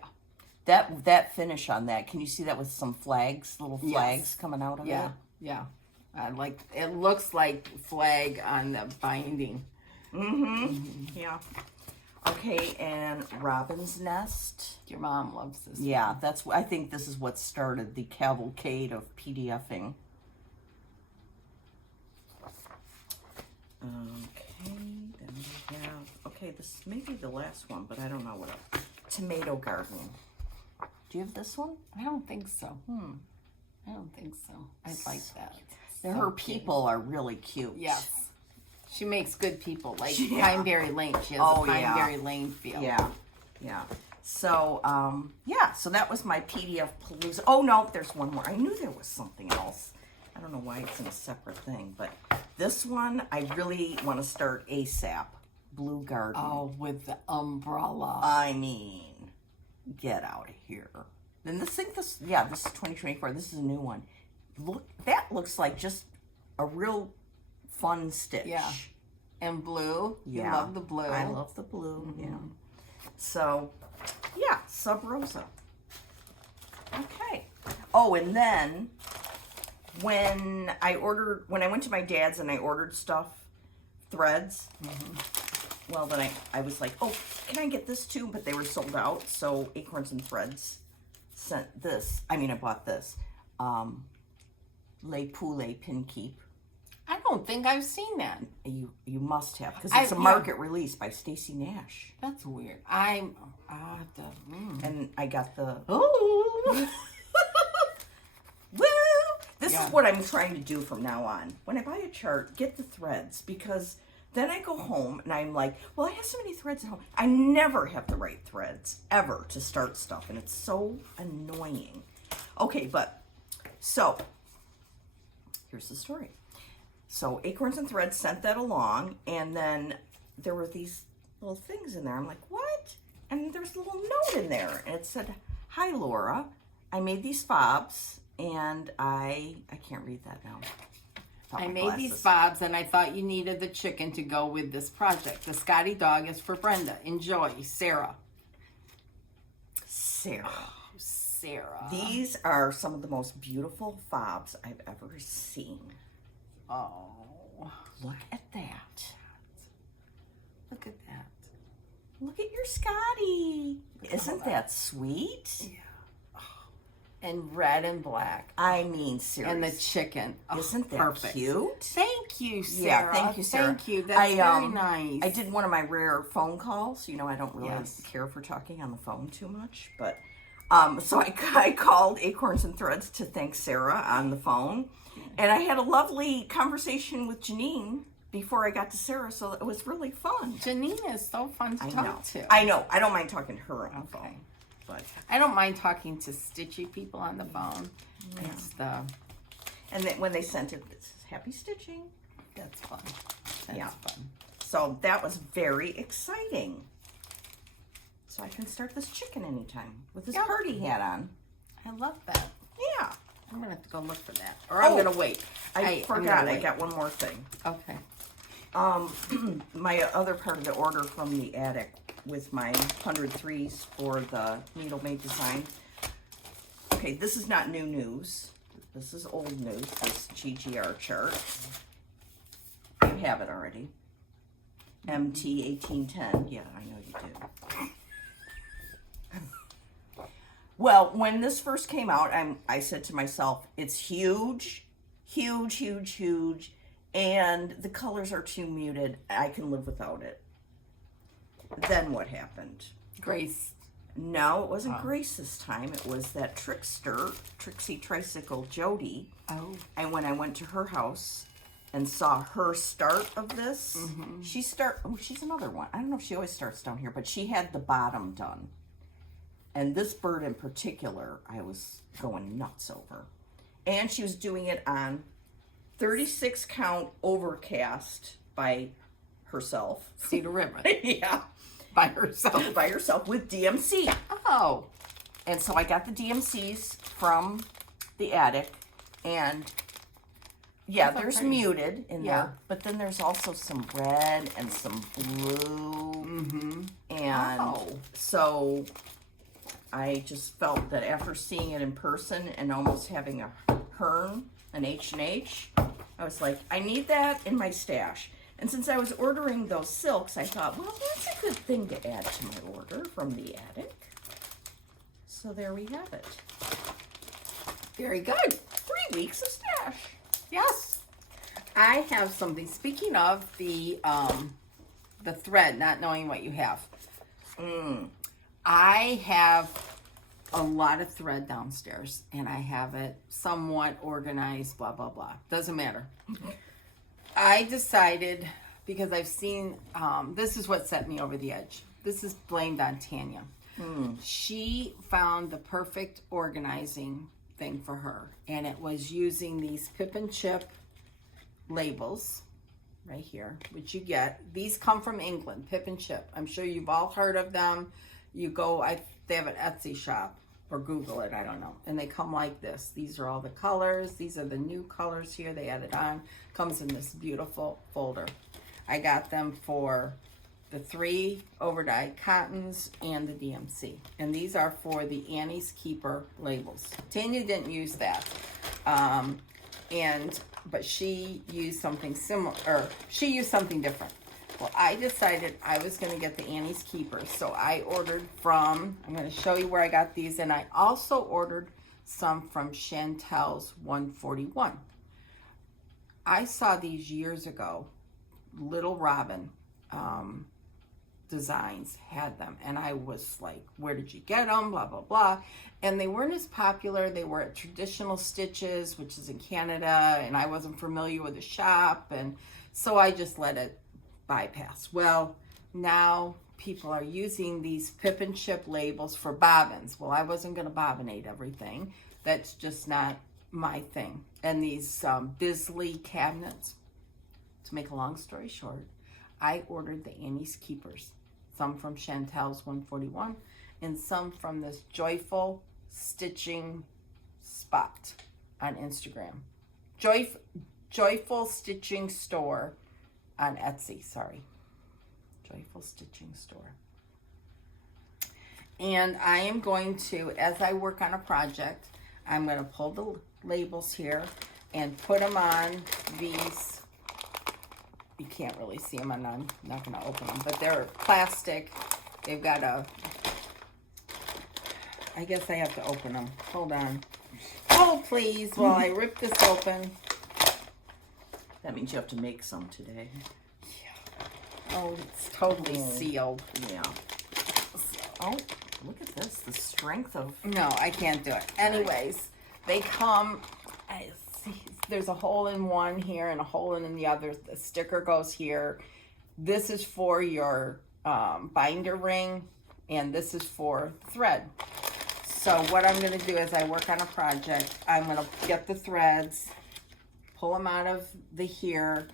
That finish on that, can you see that with some flags, little flags coming out of it? Yeah. I like, it looks like flag on the binding. Yeah. Okay, and Robin's Nest. Your mom loves this. Yeah, I think this is what started the cavalcade of PDFing. Okay, then we have, this may be the last one, but I don't know what else. Tomato garden. Do you have this one? I don't think so. I don't think so. I like that. Her people are really cute. Yes. She makes good people, like Pineberry Lane. She has a Pineberry Lane feel. Yeah. So, so that was my PDF Palooza. Oh, no, there's one more. I knew there was something else. I don't know why it's in a separate thing, but this one, I really want to start ASAP. Blue Garden. Oh, with the umbrella. I mean, get out of here. And this is 2024. This is a new one. Look, that looks like just a real fun stitch. Yeah. And blue. Yeah. You love the blue. I love the blue. Yeah. So, Sub Rosa. Okay. Oh, and then when I went to my dad's and I ordered stuff, threads. Well, then I was like, oh, can I get this too? But they were sold out. So Acorns and Threads sent this. I bought this. Les Poules Pin Keep. I don't think I've seen that. You must have, because it's a market release by Stacy Nash. That's weird. And I got the woo. This is what I'm trying to do from now on. When I buy a chart, get the threads, because then I go home and I'm like, well, I have so many threads at home. I never have the right threads ever to start stuff, and it's so annoying. Okay, so here's the story. So Acorns and Threads sent that along, and then there were these little things in there. I'm like, what? And there's a little note in there, and it said, hi, Laura. I made these fobs, and I can't read that now. I made these fobs, and I thought you needed the chicken to go with this project. The Scotty dog is for Brenda. Enjoy, Sarah. Sarah. These are some of the most beautiful fobs I've ever seen. Oh, look at that. Look at that. Look at your Scotty. Isn't that sweet? Yeah. And red and black. I mean, seriously. And the chicken. Oh, isn't that perfect. Cute? Thank you, Sarah. Yeah, thank you, Sarah. Thank you. That's very nice. I did one of my rare phone calls. I don't really care for talking on the phone too much. But so I called Acorns and Threads to thank Sarah on the phone. And I had a lovely conversation with Janine before I got to Sarah, so it was really fun. Janine is so fun to talk to. I know. I don't mind talking to her on the phone. But I don't mind talking to stitchy people on the phone. Yeah. And then when they sent it says, happy stitching. That's fun. That's fun. So that was very exciting. So I can start this chicken anytime with this party hat on. I love that. Yeah. I'm going to have to go look for that. Or I'm going to wait. I forgot. I got one more thing. Okay. My other part of the order from the attic with my 103s for the needle made design. Okay, this is not new news. This is old news, this GGR chart. You have it already. MT 1810. Yeah, I know you do. Well, when this first came out, I said to myself, it's huge, huge, huge, huge, and the colors are too muted. I can live without it. Then what happened? Grace. No, it wasn't Grace this time. It was that Trixie Tricycle Jody. Oh. And when I went to her house and saw her start of this, she's another one. I don't know if she always starts down here, but she had the bottom done. And this bird in particular, I was going nuts over. And she was doing it on 36 count overcast by herself. Cedar River. Yeah. By herself. By herself with DMC. Oh. And so I got the DMCs from the attic. And yeah, That's there's pretty. muted in Yeah. there. But then there's also some red and some blue. Mm-hmm. And so I just felt that after seeing it in person and almost having a Hearn, an H&H, I was like, I need that in my stash. And since I was ordering those silks, I thought, well, that's a good thing to add to my order from the attic. So there we have it. Very good. 3 weeks of stash. Yes. I have something. Speaking of the thread, not knowing what you have. I have a lot of thread downstairs, and I have it somewhat organized, blah, blah, blah. Doesn't matter. I decided, because I've seen, this is what set me over the edge. This is blamed on Tanya. She found the perfect organizing thing for her, and it was using these Pip and Chip labels right here, which you get. These come from England, Pip and Chip. I'm sure you've all heard of them. You go, they have an Etsy shop, or Google it, I don't know. And they come like this. These are all the colors. These are the new colors here they added on. Comes in this beautiful folder. I got them for the 3 overdyed cottons and the DMC. And these are for the Annie's Keeper labels. Tanya didn't use that. But she used something similar, or she used something different. Well, I decided I was going to get the Annie's Keeper. So I ordered from, I'm going to show you where I got these. And I also ordered some from Chantel's 141. I saw these years ago. Little Robin Designs had them. And I was like, where did you get them? Blah, blah, blah. And they weren't as popular. They were at Traditional Stitches, which is in Canada. And I wasn't familiar with the shop. And so I just let it bypass. Well, now people are using these Pip and Chip labels for bobbins. Well, I wasn't going to bobbinate everything. That's just not my thing. And these Bisley cabinets, to make a long story short, I ordered the Annie's Keepers. Some from Chantel's 141 and some from this Joyful Stitching Spot on Instagram. Joyful Stitching Store on Etsy, sorry. Joyful Stitching Store. And I am going to, as I work on a project, I'm going to pull the labels here and put them on these. You can't really see them, and I'm not going to open them, but they're plastic. They've got a, I guess I have to open them. Hold on. Oh, please, while I rip this open. That means you have to make some today. Oh, it's totally sealed. Yeah. Oh, look at this. The strength of... No, I can't do it. Anyways, they come... I see, there's a hole in one here and a hole in the other. The sticker goes here. This is for your binder ring, and this is for thread. So what I'm going to do as I work on a project, I'm going to get the threads, pull them out of the here,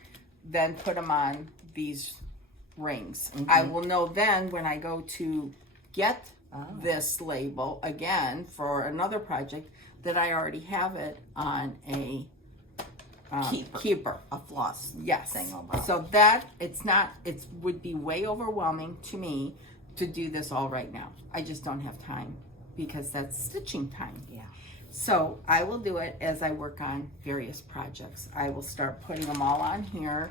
then put them on these rings. I will know then when I go to get this label again for another project that I already have it on a keeper. A floss. Yes. Thing about. So that it would be way overwhelming to me to do this all right now. I just don't have time because that's stitching time. Yeah. So I will do it as I work on various projects. I will start putting them all on here,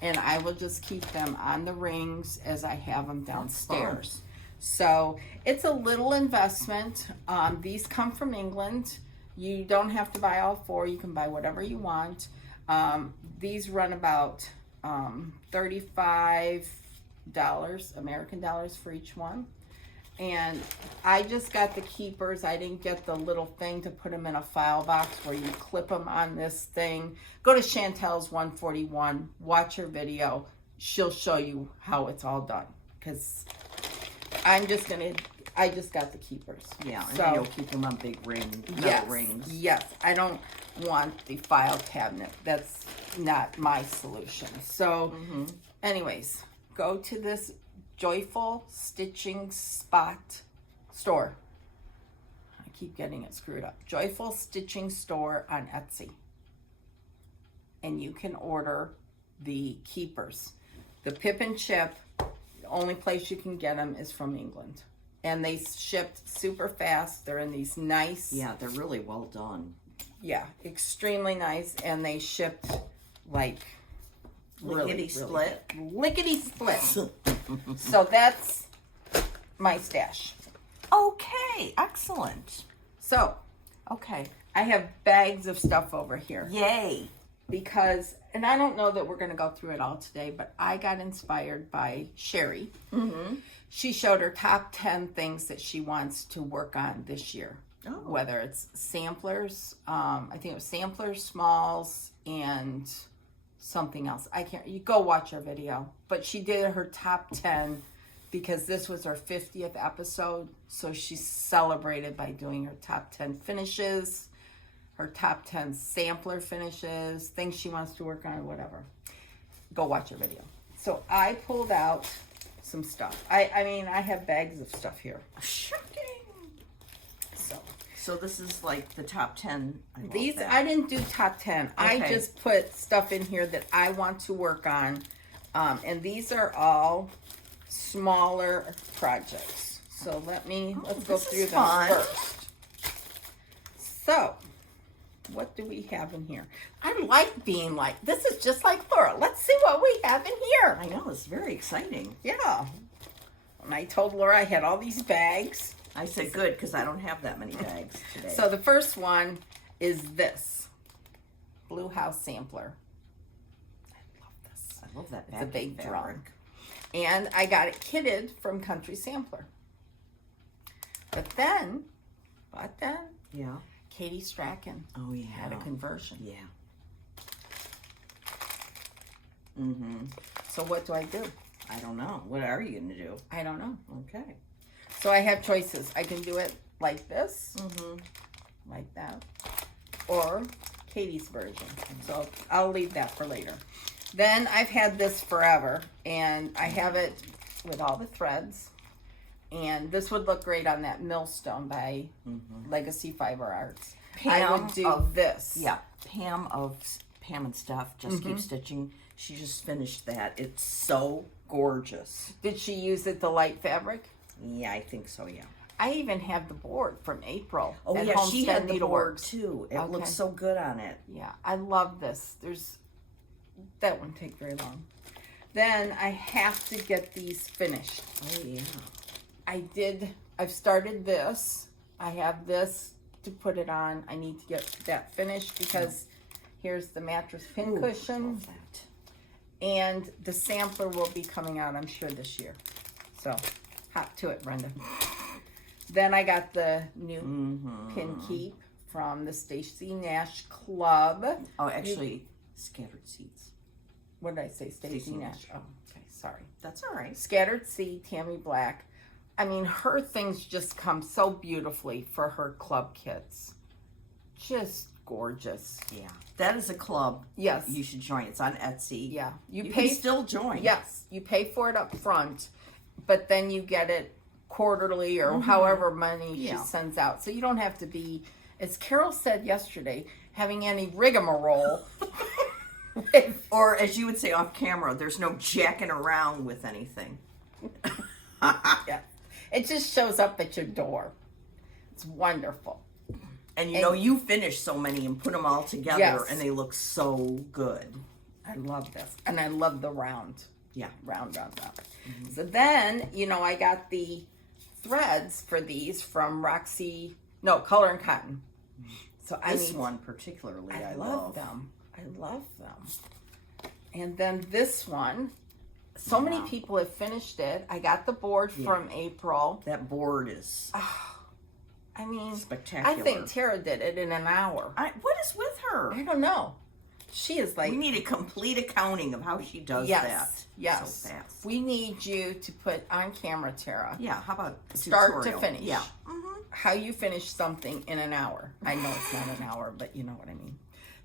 and I will just keep them on the rings as I have them downstairs. So it's a little investment. These come from England. You don't have to buy all 4. You can buy whatever you want. These run about $35 American dollars for each one. And I just got the keepers. I didn't get the little thing to put them in a file box where you clip them on this thing. Go to Chantel's 141, watch her video. She'll show you how it's all done. Because I'm just going to, I just got the keepers. Yeah, and so, then you'll keep them on big metal rings. Yes, I don't want the file cabinet. That's not my solution. So, anyways, go to this Joyful Stitching Store. I keep getting it screwed up. Joyful Stitching Store on Etsy. And you can order the keepers. The Pip and Chip, the only place you can get them is from England. And they shipped super fast. They're in these nice... Yeah, they're really well done. Yeah, extremely nice. And they shipped like... Lickety-split. Lickety-split. So that's my stash. Okay, excellent. So, okay. I have bags of stuff over here. Yay. Because, and I don't know that we're going to go through it all today, but I got inspired by Sherry. She showed her top 10 things that she wants to work on this year. Oh. Whether it's samplers, I think it was samplers, smalls, and something else. You go watch her video. But she did her top 10 because this was her 50th episode. So she celebrated by doing her top 10 finishes, her top 10 sampler finishes, things she wants to work on, or whatever. Go watch her video. So I pulled out some stuff. I mean, I have bags of stuff here. Shocking. So this is like the top 10. These, I didn't do top 10. Okay. I just put stuff in here that I want to work on. And these are all smaller projects. So let's go through them first. So, what do we have in here? I like being like, this is just like Laura. Let's see what we have in here. I know, it's very exciting. Yeah. And I told Laura I had all these bags. I said good because I don't have that many bags today. So the first one is this Blue House sampler. I love this. I love that. It's a big fabric. drum. And I got it kitted from Country Sampler. But then, yeah, Katie Strachan had a conversion. Yeah. So what do I do? I don't know. What are you going to do? I don't know. Okay. So I have choices. I can do it like this, like that, or Katie's version. So I'll leave that for later. Then I've had this forever, and I have it with all the threads. And this would look great on that millstone by Legacy Fiber Arts. I would do this. Yeah, Pam and Stuff just keep stitching. She just finished that. It's so gorgeous. Did she use the light fabric? Yeah, I think so, yeah. I even have the board from April. Oh, yeah, she had the board, too. It looks so good on it. Yeah, I love this. That wouldn't take very long. Then I have to get these finished. Oh, yeah. I've started this. I have this to put it on. I need to get that finished because here's the mattress pincushion. I love that. And the sampler will be coming out, I'm sure, this year. So, hop to it, Brenda. Then I got the new pin keep from the Stacy Nash Club. Oh, actually, Scattered Seeds. What did I say? Stacy Nash. Oh, okay, sorry. That's all right. Scattered Seed, Tammy Black. I mean, her things just come so beautifully for her club kits. Just gorgeous. Yeah. That is a club. Yes. You should join. It's on Etsy. Yeah. You can still join. Yes. You pay for it up front, but then you get it quarterly or however money she sends out. So you don't have to be, as Carol said yesterday, having any rigmarole. Or as you would say off camera, there's no jacking around with anything. Yeah. It just shows up at your door. It's wonderful. And you finish so many and put them all together and they look so good. I love this. And I love the round. Yeah. Round. So then, I got the threads for these from Color and Cotton. So this one particularly, I love them. I love them. And then this one, so many people have finished it. I got the board from April. That board is I mean, spectacular. I think Tara did it in an hour. What is with her? I don't know. She is like... We need a complete accounting of how she does yes, that. Yes. So fast. We need you to put on camera, Tara. Yeah, how about a start tutorial? to finish? Yeah. How you finish something in an hour. I know it's not an hour, but you know what I mean.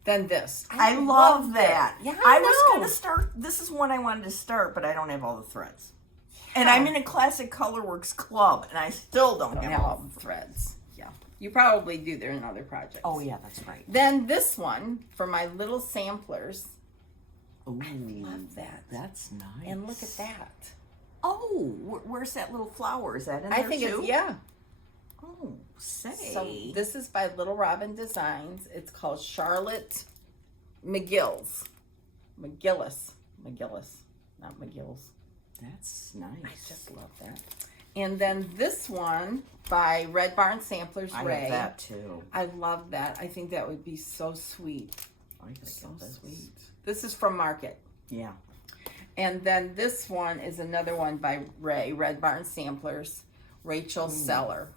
Then this. I love that. Yeah, I was going to start. This is one I wanted to start, but I don't have all the threads. And I'm in a Classic Colorworks club, and I still don't have all the threads. Yeah. You probably do. They're in other projects. Oh, yeah, that's right. Then this one, for my little samplers. Ooh, I love that. That's nice. And look at that. Oh, where's that little flower? Is that in there I think too? it's, yeah. Oh, say. So this is by Little Robin Designs. It's called Charlotte McGillis, not McGill's. That's nice. I just love that. And then this one by Red Barn Samplers, I Ray. have that too. I love that. I think that would be so sweet. I gotta get this. Sweet. This is from Market. Yeah. And then this one is another one by Ray, Red Barn Samplers, Rachel Seller.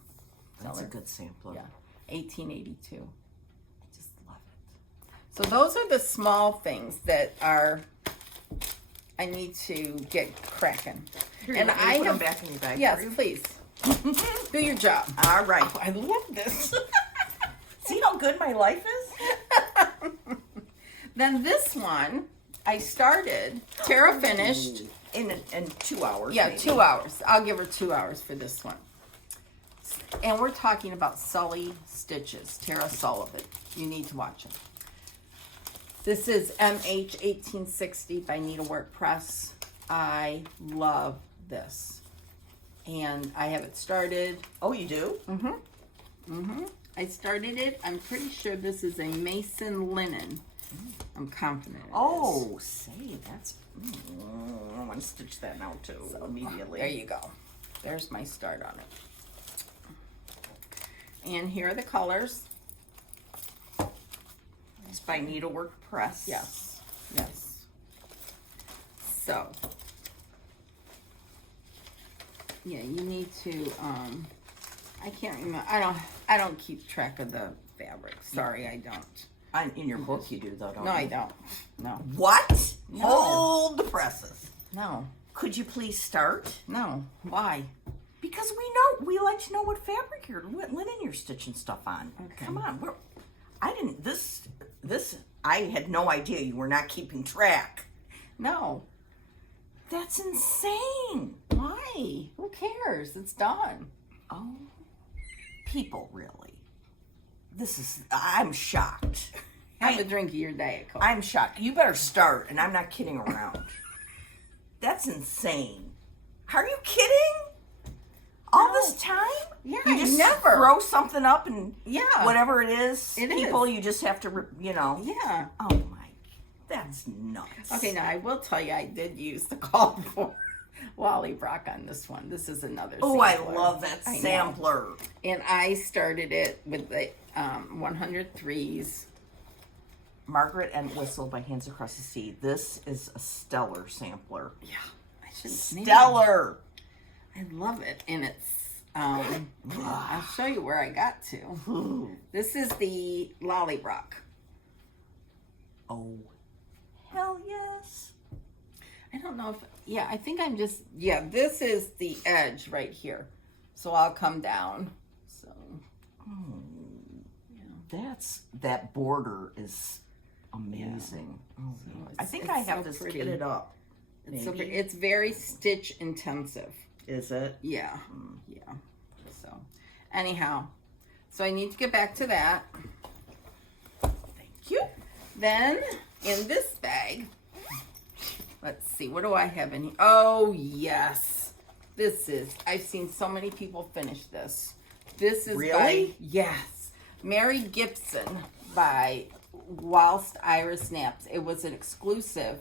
That's a good sampler. Yeah, 1882. I just love it. So those are the small things that I need to get cracking. Here, and I put have them back in your bag. yes, for you. please. Do your job. All right. Oh, I love this. See how good my life is? Then this one I started. Tara finished in 2 hours. Yeah, maybe. 2 hours. I'll give her 2 hours for this one. And we're talking about Sully Stitches, Tara Sullivan. You need to watch it. This is MH 1860 by Needlework Press. I love this. And I have it started. Oh, you do? I started it. I'm pretty sure this is a Mason linen. I'm confident it is. Oh, say, that's... I want to stitch that now, too, immediately. There you go. There's my start on it. And here are the colors. It's by Needlework Press. Yes. Yes. So, yeah, you need to, I can't remember. I don't keep track of the fabric. Sorry, I don't. In your book you do, though, don't you? No, I don't. No. What? No. Hold the presses. No. Could you please start? No. Why? Because we like to know what fabric what linen you're stitching stuff on. Okay. Come on. I had no idea you were not keeping track. No. That's insane. Why? Who cares? It's done. Oh, people, really. I'm shocked. Have a drink of your Diet Coke. I'm shocked. You better start, and I'm not kidding around. That's insane. Are you kidding? All this time? Yeah, you just never throw something up and Yeah. whatever it is. It people, is. you just have to, Yeah. Oh my, that's nuts. Okay, now I will tell you, I did use the call for Wally Brock on this one. This is another. Oh, I sampler. love that I know. sampler. And I started it with the 103s. Margaret and Whistle by Hands Across the Sea. This is a stellar sampler. Yeah, I should Stellar. I love it, and it's. I'll show you where I got to. This is the Lollybrock. Oh, hell yes. I don't know if, yeah, I think I'm just, yeah, this is the edge right here. So I'll come down. So, That border is amazing. Yeah. Oh, So I think I have this pretty. kitted up. It's, Maybe. it's very stitch intensive. Is it? Yeah. Yeah. So, anyhow, so I need to get back to that. Thank you. Then, in this bag, let's see, what do I have in here? Oh, yes. This is, I've seen so many people finish this. This is Really? by, yes, Mary Gibson by Whilst Iris Naps. It was an exclusive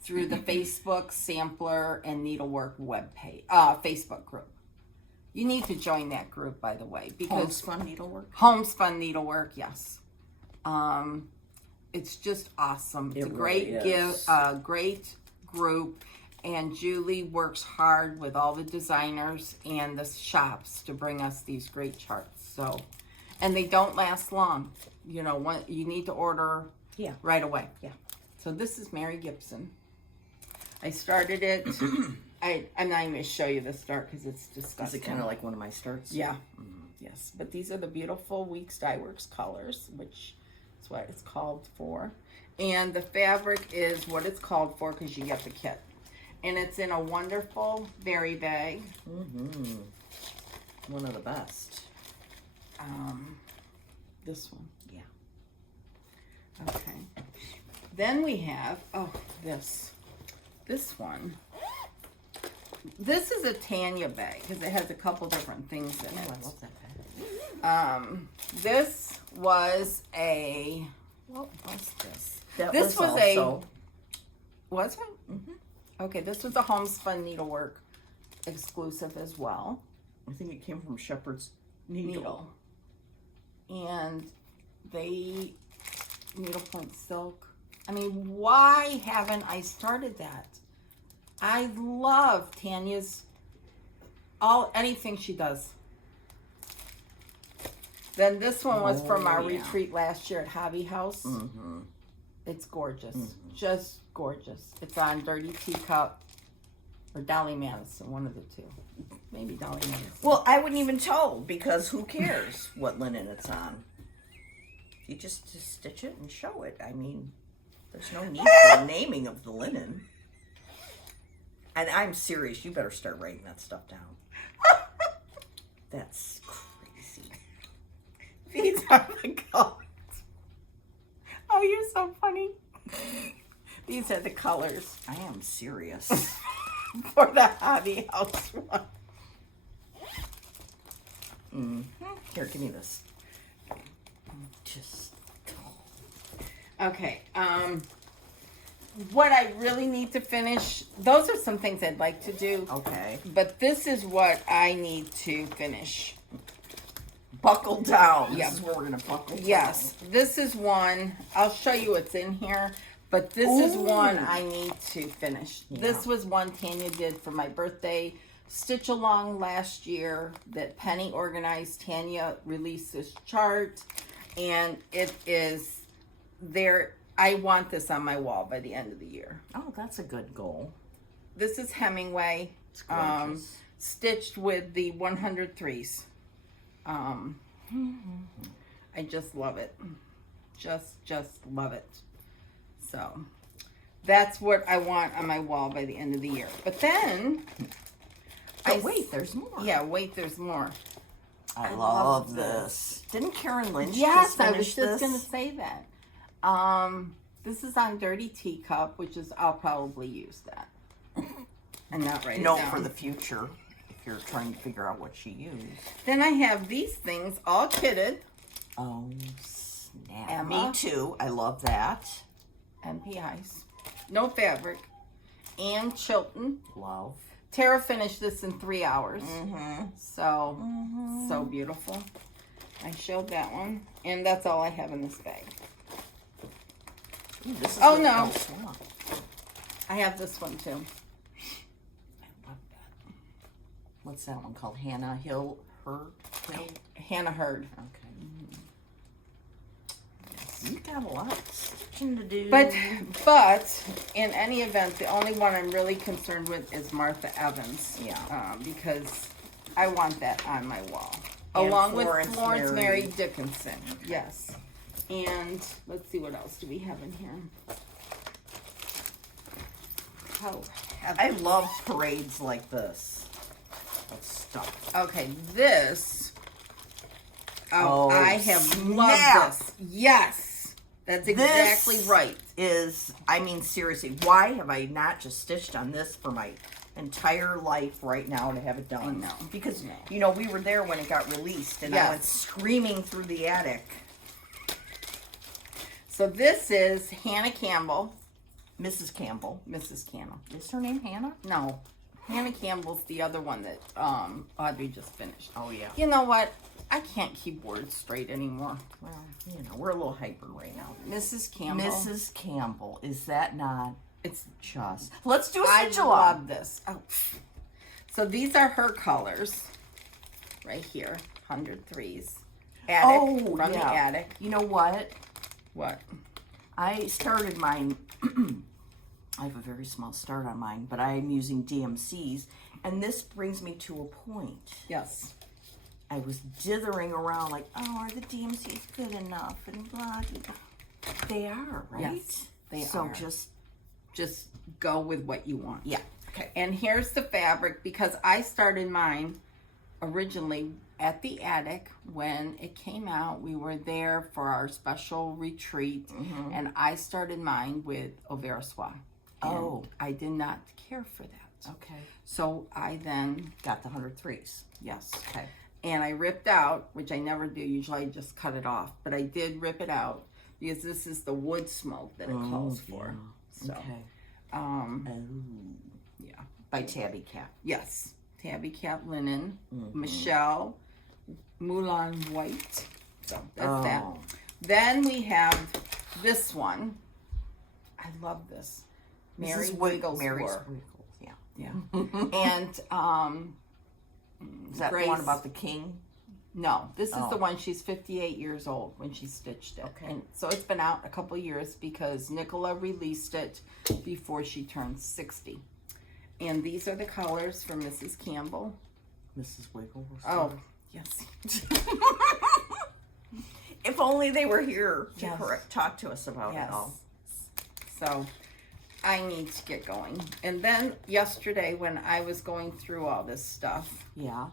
through the Facebook Sampler and Needlework webpage, Facebook group. You need to join that group, by the way, because Homespun needlework. Homespun Needlework, yes. It's just awesome. It's It a great really gift, is. great group, and Julie works hard with all the designers and the shops to bring us these great charts. So, and they don't last long. You know, you need to order Yeah. right away. Yeah. So this is Mary Gibson. I started it. I'm not even going to show you the start because it's disgusting. Is it kind of like one of my starts? Yeah. Yes. But these are the beautiful Weeks Dye Works colors, which is what it's called for. And the fabric is what it's called for because you get the kit. And it's in a wonderful berry bag. One of the best. This one. Yeah. Okay. Then we have, this one. This is a Tanya bag because it has a couple different things in it. I love that bag. This was a, what was this? This was also... Was it? Okay, this was a homespun needlework exclusive as well. I think it came from Shepherd's Needle. And they, needlepoint silk. I mean, why haven't I started that? I love Tanya's, anything she does. Then this one was from our retreat last year at Hobby House. It's gorgeous. Just gorgeous. It's on Dirty Teacup or Dolly Madison, one of the two. Maybe Dolly Madison. Well, I wouldn't even tell because who cares what linen it's on? You just stitch it and show it. I mean, there's no need for naming of the linen. And I'm serious. You better start writing that stuff down. That's crazy. These are the colors. Oh, you're so funny. These are the colors. I am serious. For the Hobby House one. Here, give me this. Just... Okay, what I really need to finish, those are some things I'd like to do. Okay. But this is what I need to finish. Buckle down. Yeah. This is where we're going to buckle down. Yes, this is one, I'll show you what's in here, but this is one I need to finish. Yeah. This was one Tanya did for my birthday stitch along last year that Penny organized. Tanya released this chart, and it is there. I want this on my wall by the end of the year. Oh, that's a good goal. This is Hemingway, It's gorgeous. stitched with the 103s. I just love it. Just love it. So that's what I want on my wall by the end of the year. But then, wait, there's more. Yeah, wait, there's more. I love this. Didn't Karen Lynch Yes, just I was finish just this? going to say that. This is on Dirty Teacup, which is, I'll probably use that. And not write it Note down. for the future, if you're trying to figure out what she used. Then I have these things all kitted. Oh, snap. Emma. Me too. I love that. MPIs. No fabric. Ann Chilton. Love. Tara finished this in 3 hours. So, Mm-hmm. so beautiful. I showed that one. And that's all I have in this bag. Ooh, this is Oh, with no. El Swamp. I have this one too. I love that. What's that one called? Hannah Hill? Hannah Hurd. Okay. You've got a lot of stitching to do. But in any event, the only one I'm really concerned with is Martha Evans. Yeah. Because I want that on my wall. And Along Florence with Florence Mary. Mary Dickinson. Yes. And let's see what else do we have in here. Oh, I love parades like this. Of stuff. okay, this. Oh, I have snap. loved this. Yes. That's exactly This right. I mean, seriously, why have I not just stitched on this for my entire life right now to have it done? I know. Because, you know, we were there when it got released, and I went screaming through the attic. So this is Hannah Campbell. Mrs. Campbell. Mrs. Campbell. Is her name Hannah? No. Hannah Campbell's the other one that Audrey just finished. Oh, yeah. You know what? I can't keep words straight anymore. Well, you know, we're a little hyper right now. Mrs. Campbell. Mrs. Campbell. Is that not It's just... Let's do a I stitch along. love this. Oh. So these are her colors. Right here. 103s. Attic. From the attic. You know what? What? I started mine I have a very small start on mine, but I'm using DMCs, and this brings me to a point. Yes. I was dithering around like, oh, are the DMCs good enough? And blah, blah, blah. They are, right? Yes, they so are. Just go with what you want. Yeah. Okay. And here's the fabric, because I started mine originally at the attic when it came out. We were there for our special retreat, and I started mine with Auvera Soie. Oh. I did not care for that. Okay. So I then Got the 103s. yes. Okay. And I ripped out, which I never do. Usually I just cut it off. But I did rip it out because this is the wood smoke that it calls for. So, Okay. yeah. By Tabby Cat. Yes. Tabby Cat linen. Michelle Moulin white. So that's that. Then we have this one. I love this. Mary Wiggles. Mary's Wiggles. Yeah. Yeah. And Is that the one about the king? no, this is the one. She's 58 years old when she stitched it. Okay. And so it's been out a couple years because Nicola released it before she turned 60. And these are the colors for Mrs. Campbell. Mrs. Wiggles. Oh, yes. If only they were here to Yes. talk to us about Yes. it all. So I need to get going. And then yesterday when I was going through all this stuff, Yeah.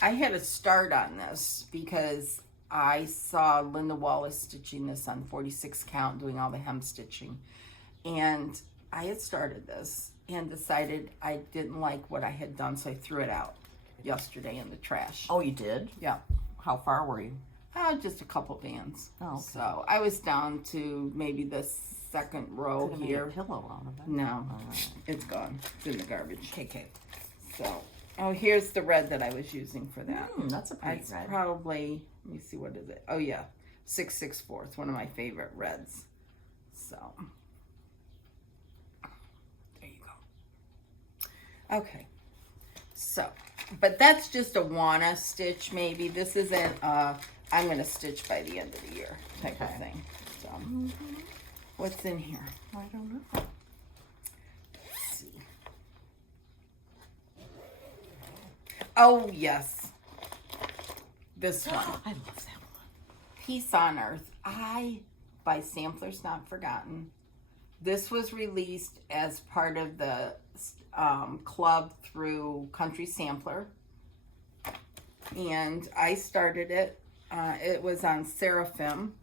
I had a start on this because I saw Linda Wallace stitching this on 46 count, doing all the hem stitching. And I had started this and decided I didn't like what I had done, so I threw it out yesterday in the trash. Oh, you did? Yeah. How far were you? Just a couple bands. Oh, okay. So I was down to maybe the second row Could have made here. a pillow out of it. No, it's gone. It's in the garbage. Okay. So, oh, here's the red that I was using for that. That's a pretty It's red. probably, let me see, what is it? Oh, yeah, 664. It's one of my favorite reds. So, there you go. Okay. So, but that's just a wanna stitch maybe. This isn't, I'm going to stitch by the end of the year type of thing. So, what's in here? I don't know. Let's see. Oh, yes. This one. I love that one. Peace on Earth. By Samplers Not Forgotten. This was released as part of the club through Country Sampler. And I started it. It was on Seraphim.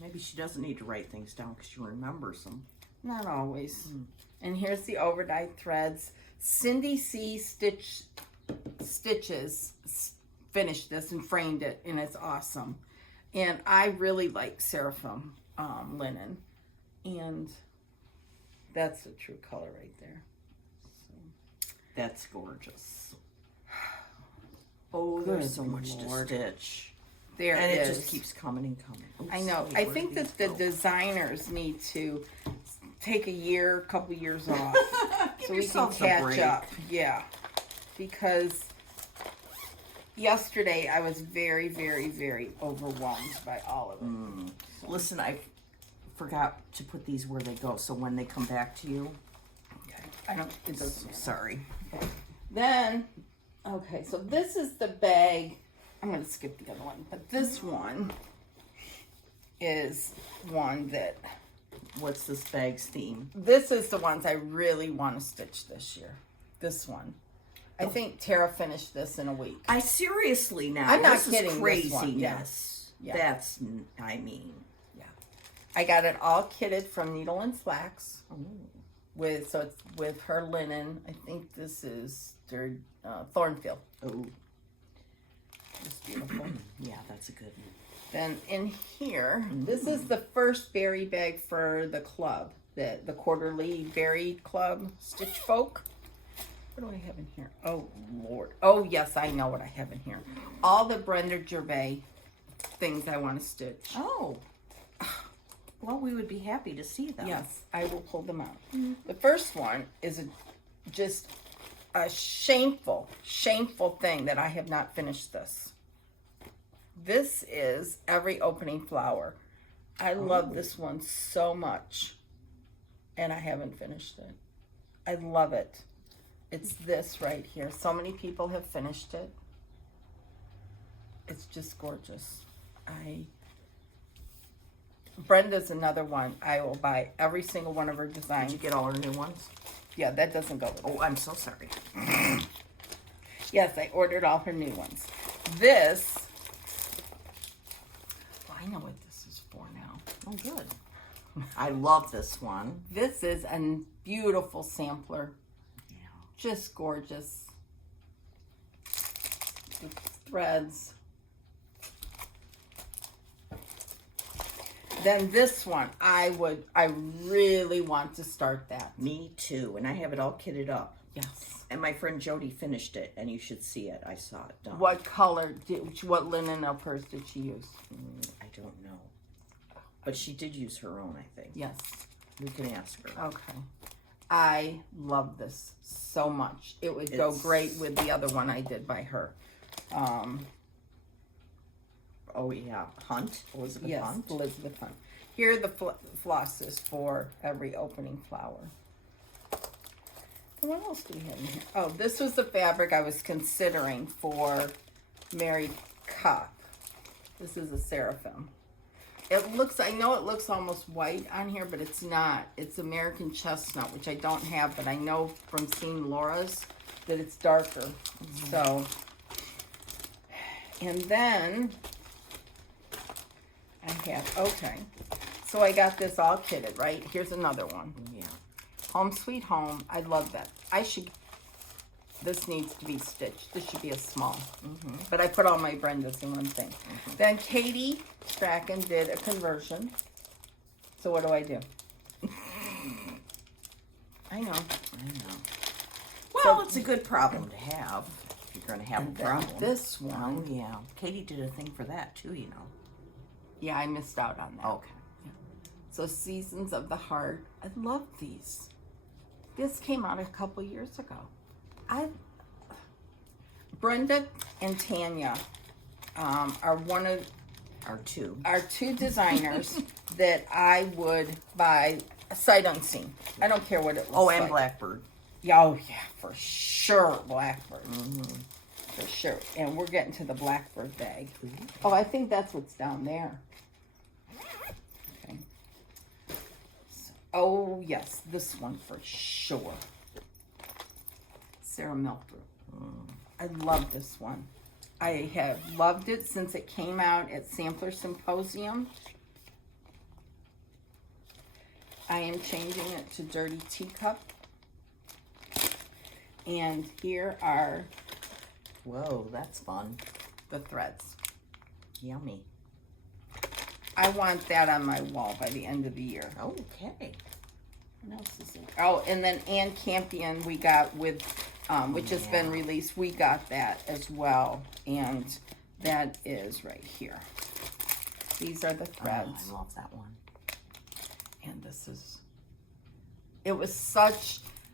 Maybe she doesn't need to write things down because she remembers them. Not always. And here's the overdyed threads. Cindy C. Stitches finished this and framed it, and it's awesome. And I really like Seraphim linen. And that's the true color right there. So. That's gorgeous. Oh, there's so much Lord. to stitch. There And it is. just keeps coming and coming. Oops, I know. wait, I where think did that these the go? designers need to take a couple years off, Give so we can yourselves a catch break. up. Yeah, because yesterday I was very, very, very overwhelmed by all of it. Listen, I forgot to put these where they go, so when they come back to you, Okay, I don't. It doesn't matter. sorry. Then, okay, so this is the bag. I'm going to skip the other one, but this one is one that. What's this bag's theme? This is the ones I really want to stitch this year. This one. I think Tara finished this in a week. I seriously now. I'm not this kidding, Is this craziness. one, yeah. Yeah. That's, I mean. Yeah. I got it all kitted from Needle and Flax. So it's with her linen. I think this is their Thornfield. Oh, It's beautiful. yeah, that's a good one. Then in here, this is the first berry bag for the club, the quarterly berry club stitch folk. What do I have in here? Oh, Lord. Oh, yes, I know what I have in here. All the Brenda Gervais things I want to stitch. Oh. Well, we would be happy to see them. Yes, I will pull them out. The first one is just a shameful thing that I have not finished this. This is Every Opening Flower. I love this one so much. and I haven't finished it. I love it. It's this right here. So many people have finished it. It's just gorgeous. Brenda's another one. I will buy every single one of her designs. Did you get all her new ones? Yeah, that doesn't go with it. Oh, I'm so sorry. Yes, I ordered all her new ones. This, well, I know what this is for now. Oh, good. I love this one. This is a beautiful sampler. Yeah. Just gorgeous. The threads. Then this one, I really want to start that. Me too. And I have it all kitted up. Yes. And my friend Jody finished it, and you should see it. I saw it done. What color, what linen of hers did she use? I don't know. But she did use her own, I think. Yes. We can ask her. Okay. I love this so much. It would go great with the other one I did by her. Oh, yeah. Hunt? Elizabeth Hunt? Yes, Elizabeth Hunt. Here are the flosses for every opening flower. And what else do we have in here? Oh, this was the fabric I was considering for Mary Cup. This is a seraphim. It looks, I know it looks almost white on here, but it's not. It's American chestnut, which I don't have, but I know from seeing Laura's that it's darker. Mm-hmm. So, and then I have, okay. So I got this all kitted, right? Here's another one. Yeah. Home Sweet Home. I love that. This needs to be stitched. This should be a small. Mm-hmm. But I put all my Brendas in one thing. Mm-hmm. Then Katie Strachan did a conversion. So what do? I know. Well, So, it's a good problem to have. If you're going to have a problem. This one. Oh, yeah. Katie did a thing for that, too, you know. Yeah, I missed out on that. Okay. Yeah. So Seasons of the Heart. I love these. This came out a couple years ago. Brenda and Tanya are one of our two designers that I would buy sight unseen. I don't care what it looks like. Oh, and Blackbird. Yeah, oh yeah, for sure, Blackbird. Mm-hmm. For sure. And we're getting to the Blackbird bag. Mm-hmm. Oh, I think that's what's down there. Okay. So, oh yes, this one for sure. Sarah Milker. I love this one. I have loved it since it came out at Sampler Symposium. I am changing it to Dirty Teacup. And here are... Whoa, that's fun. The threads. Yummy. I want that on my wall by the end of the year. Okay. What else is it? Oh, and then Ann Campion we got with... which has been released. We got that as well. And that is right here. These are the threads. Oh, I love that one. And this is...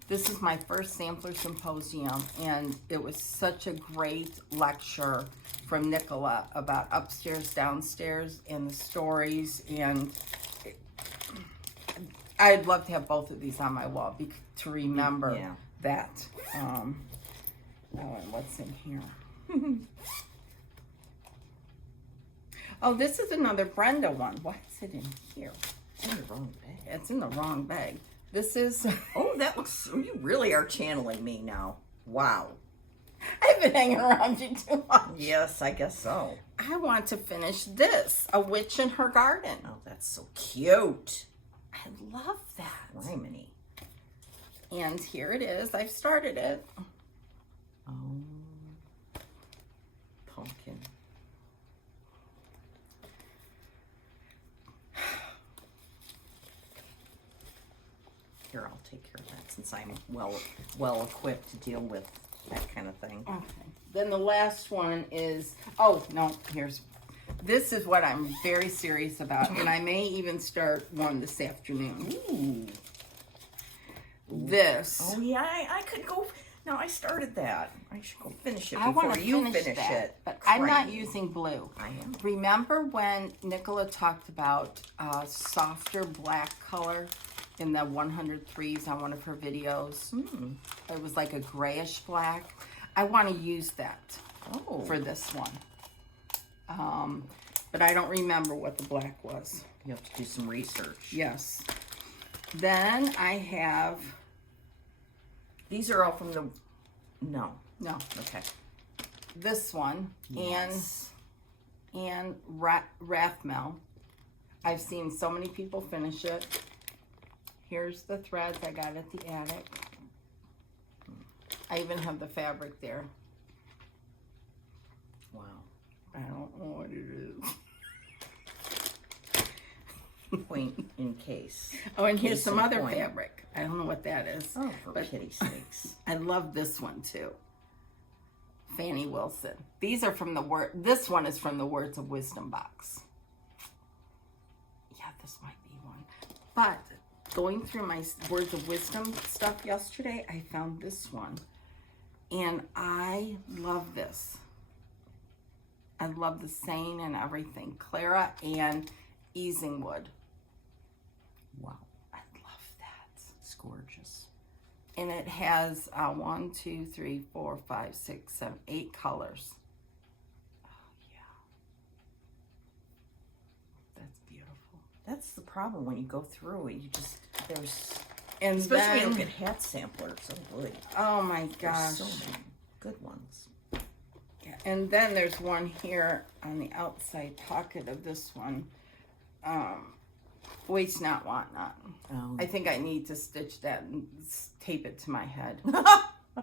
This is my first Sampler Symposium, and it was such a great lecture from Nicola about upstairs, downstairs, and the stories. And I'd love to have both of these on my wall to remember that. Oh, and what's in here? Oh, this is another Brenda one. Why is it in here? It's in the wrong bag. It's in the wrong bag. This is... Oh, that looks... You really are channeling me now. Wow. I've been hanging around you too much. Yes, I guess so. I want to finish this. A Witch in Her Garden. Oh, that's so cute. I love that. Rhyminy. And here it is. I've started it. Oh. Pumpkin. Here, I'll take care of that since I'm well equipped to deal with that kind of thing. Okay. Then the last one is, oh, no, this is what I'm very serious about, and I may even start one this afternoon. Ooh. This. Oh, yeah, I could go. No, I started that. I should go finish it I before you finish that, it. But I'm not using blue. I am. Remember when Nicola talked about a softer black color in the 103s on one of her videos. It was like a grayish black. I want to use that for this one. But I don't remember what the black was. You have to do some research. Yes. Then I have... These are all from the... No. Okay. This one. Yes. And Rathmel. I've seen so many people finish it. Here's the threads I got at the attic. I even have the fabric there. Wow. I don't know what it is. Point in case. Oh, and here's Case some in other point. fabric. I don't know what that is. Oh, for kitty sakes. I love this one too. Fannie Wilson. These are from the this one is from the Words of Wisdom box. Yeah, this might be one. But going through my Words of Wisdom stuff yesterday, I found this one. And I love this. I love the saying and everything. Clara and Easingwood. Wow. I love that. It's gorgeous. And it has 1, 2, 3, 4, 5, 6, 7, 8 colors. Oh, yeah. That's beautiful. That's the problem when you go through it. You just, there's, And especially then, when you look at hat samplers. Oh, boy. oh my There's gosh. so many good ones. Yeah. And then there's one here on the outside pocket of this one. Waste not, want not. Oh. I think I need to stitch that and tape it to my head.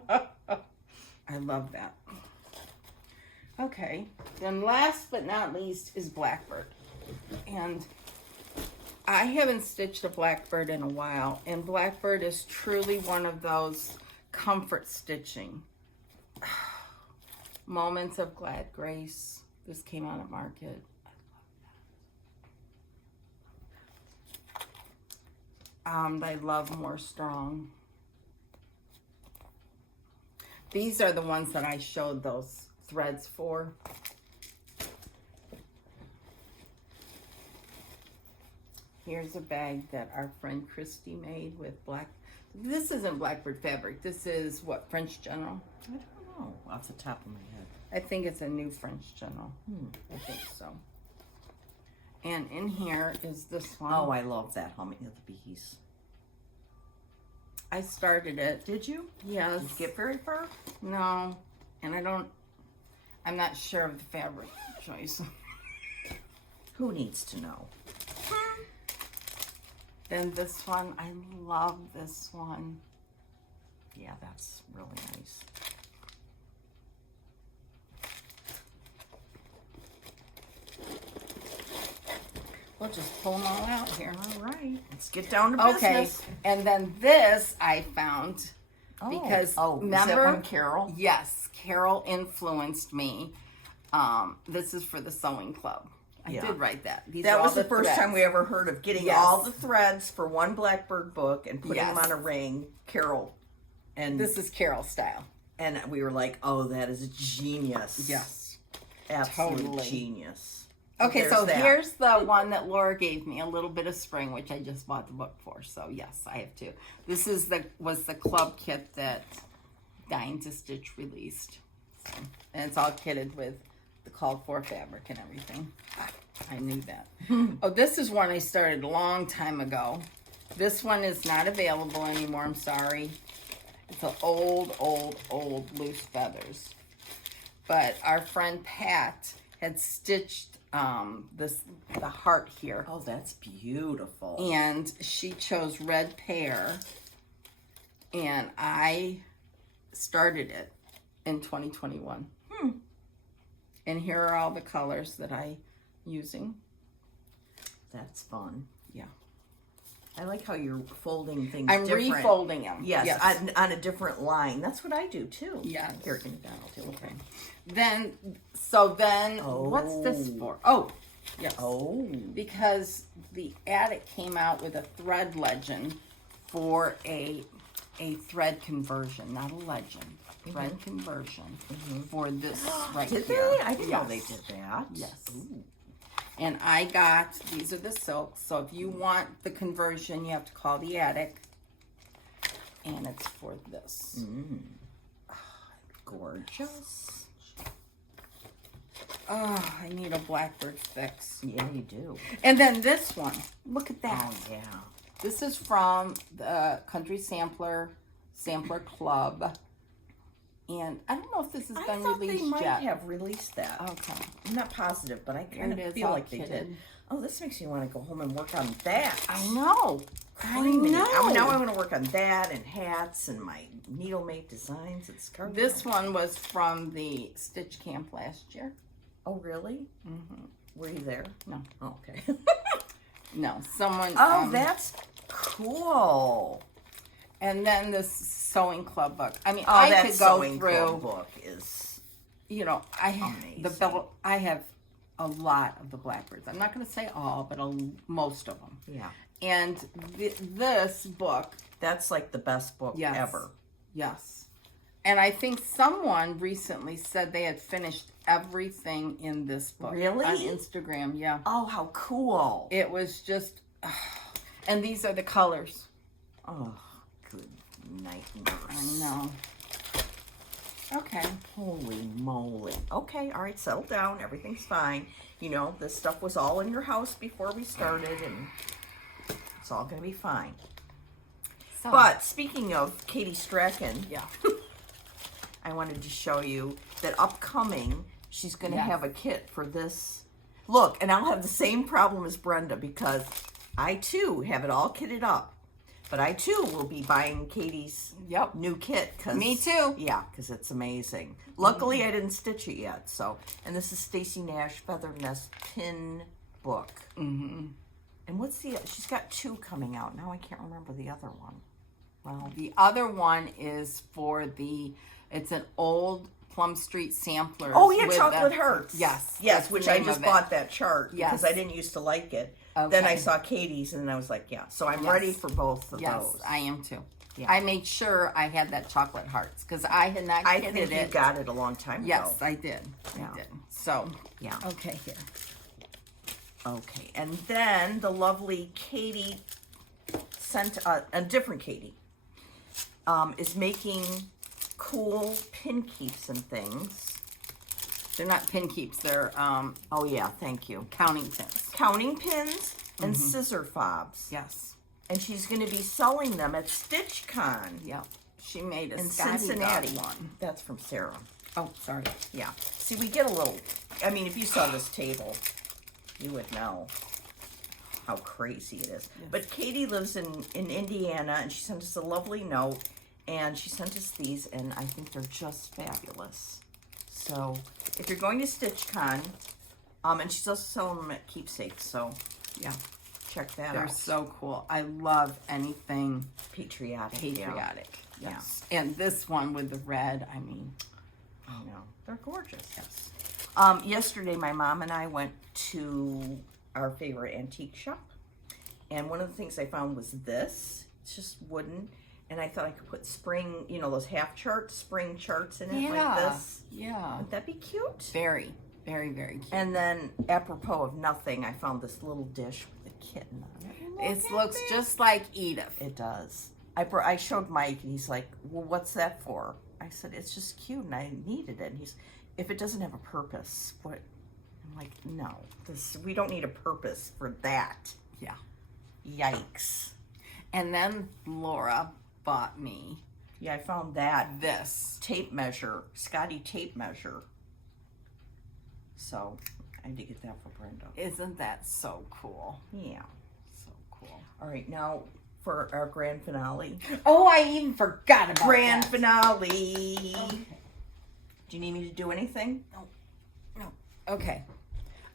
I love that. Okay. Then last but not least is Blackbird. And I haven't stitched a Blackbird in a while. And Blackbird is truly one of those comfort stitching. Moments of Glad Grace. This came out at Market. I love More Strong. These are the ones that I showed those threads for. Here's a bag that our friend Christy made with black. This isn't Blackbird fabric. This is what, French General? I don't know off the top of my head. I think it's a new French General. I think so. And in here is this one. Oh, I love that Humming of the Bees. I started it. Did you? Yes. Did you get very far? No. And I'm not sure of the fabric choice. Who needs to know? Then this one, I love this one. Yeah, that's really nice. We'll just pull them all out here. All right. Let's get down to business. Okay. And then this I found because is remember that one Carol? Yes, Carol influenced me. This is for the sewing club. I did write that. That was the first time we ever heard of getting all the threads for one Blackbird book and putting them on a ring. Carol. And this is Carol style. And we were like, oh, that is a genius. Yes. Absolute genius. Okay, so here's the one that Laura gave me, A Little Bit of Spring, which I just bought the book for. So yes, I have two. This is was the club kit that Dying to Stitch released. So, and it's all kitted with the called for fabric and everything. I knew that. Oh, this is one I started a long time ago. This one is not available anymore, I'm sorry. It's an old Loose Feathers. But our friend Pat had stitched the heart here. Oh, that's beautiful. And she chose Red Pear. And I started it in 2021. And here are all the colors that I'm using. That's fun. Yeah. I like how you're folding things I'm different. refolding them. Yes, on a different line. That's what I do too. Yes. Here, give me that. I'll do it. Okay. Then, what's this for? Oh, yes. Oh. Because the attic came out with a thread legend for a thread conversion, not a legend. Thread conversion for this right Did here. they? I didn't know they did that. Yes. Ooh. And I got, these are the silks. So if you want the conversion, you have to call the attic. And it's for this. Gorgeous. Oh, I need a blackbird fix. Yeah, you do. And then this one. Look at that. Oh, yeah. This is from the Country Sampler Club. And I don't know if this has been released they might yet. have released that. Okay. I'm not positive, but I kind Here it of is, feel all like they kitted. did. Oh, this makes me want to go home and work on that. I know. Criminy. Now I want to work on that and hats and my needle-made designs and scarves. This one was from the Stitch Camp last year. Oh, really? Mm-hmm. Were you there? No. Oh, okay. No, someone. Oh, that's cool. And then this sewing club book. I mean, Oh, I that could go sewing through. club book is I have amazing. I have a lot of the blackbirds. I'm not going to say all, but most of them. Yeah. And this book, that's like the best book yes, ever. Yes. And I think someone recently said they had finished everything in this book. Really? On Instagram, yeah. Oh, how cool. It was just, and these are the colors. Oh, good night, I nurse. know. Okay. Holy moly. Okay, all right, settle down. Everything's fine. This stuff was all in your house before we started, and it's all going to be fine. So, But speaking of Katie Strachan, yeah. I wanted to show you that upcoming, she's going to Yes. have a kit for this. Look, and I'll have the same problem as Brenda because I, too, have it all kitted up. But I, too, will be buying Katie's Yep. new kit. Me too. Yeah, because it's amazing. Luckily, I didn't stitch it yet. And this is Stacey Nash Feather Nest Pin Book. Mm-hmm. And what's she's got 2 coming out. Now I can't remember the other one. Well, The other one is for it's an old Plum Street sampler. oh, yeah, Chocolate Hearts. Yes. Yes, that's the which I name just of it. bought that chart Yes. because I didn't used to like it. Okay. Then I saw Katie's and I was like, yeah. So I'm Yes. ready for both of Yes, those. I am too. Yeah. I made sure I had that chocolate hearts because I had not I kitted think you it. got it a long time ago. Yes, I did. Yeah. I did. So, Yeah. okay, here. Okay. And then the lovely Katie sent a different Katie is making cool pin keeps and things. They're not pin keeps. They're Oh, yeah. Thank you. counting pins. Counting pins and scissor fobs. Yes. And she's going to be selling them at StitchCon Yep. She made a in Scotty Cincinnati. got one. That's from Sarah. Oh, sorry. Yeah. See, we get a little, I mean, if you saw this table, you would know how crazy it is. Yes. But Katie lives in Indiana, and she sent us a lovely note, and she sent us these, and I think they're just fabulous. So, if you're going to StitchCon, and she's also selling them at Keepsakes, so, yeah, check that They're out. so cool. I love anything Patriotic. patriotic. Yeah. Yes. And this one with the red, I mean, I know. They're gorgeous. yes. Yesterday, my mom and I went to our favorite antique shop. And one of the things I found was this. It's just wooden. And I thought I could put spring, those spring charts in it like this. Yeah. Would that be cute? Very, very, very cute. And then, apropos of nothing, I found this little dish with a kitten on it. It looks just like Edith. It does. I showed Mike, and he's like, well, what's that for? I said, it's just cute, and I needed it. And he's, if it doesn't have a purpose, what? I'm like, no, we don't need a purpose for that. Yeah. Yikes. And then Laura bought me Yeah, I found that this. tape measure, Scotty tape measure. So, I had to get that for Brenda. Isn't that so cool? Yeah. So cool. All right, now for our grand finale. Oh, I even forgot about Grand that. finale. Okay. Do you need me to do anything? No. Okay.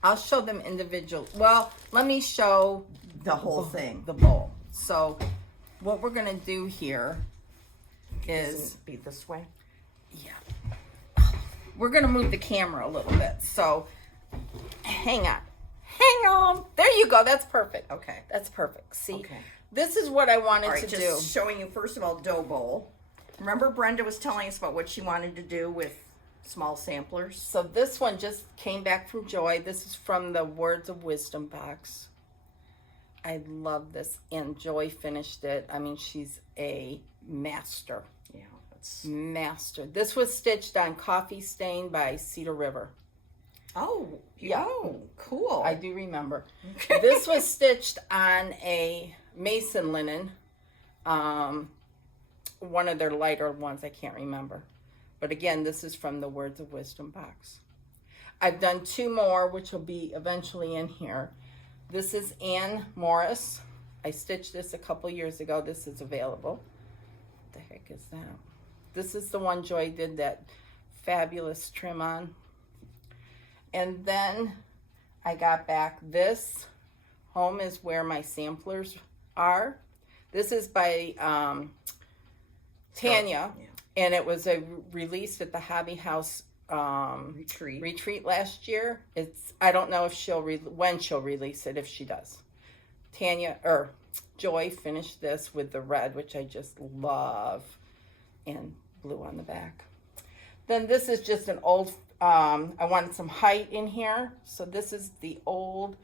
I'll show them individual. Well, let me show The whole thing. the bowl. So, what we're going to do here is, Be this way. yeah, we're going to move the camera a little bit. So, hang on. There you go. That's perfect. Okay. That's perfect. See, Okay. this is what I wanted All right, to just do. showing you first of all dough bowl. Remember Brenda was telling us about what she wanted to do with small samplers. So this one just came back from Joy. This is from the Words of Wisdom box. I love this, and Joy finished it. I mean, she's a master. Yeah, it's master. This was stitched on Coffee Stain by Cedar River. Oh, yeah. Oh, cool. I do remember. This was stitched on a Mason linen. One of their lighter ones, I can't remember. But again, this is from the Words of Wisdom box. I've done 2 more, which will be eventually in here. This is Ann Morris. I stitched this a couple years ago. This is available. What the heck is that? This is the one Joy did that fabulous trim on. And then I got back this. Home is Where My Samplers Are. This is by Tanya. Yeah. And it was a release at the Hobby House retreat last year. I don't know if when she'll release it, if she does. Joy finished this with the red, which I just love, and blue on the back. Then this is just an old, I wanted some height in here. So this is the old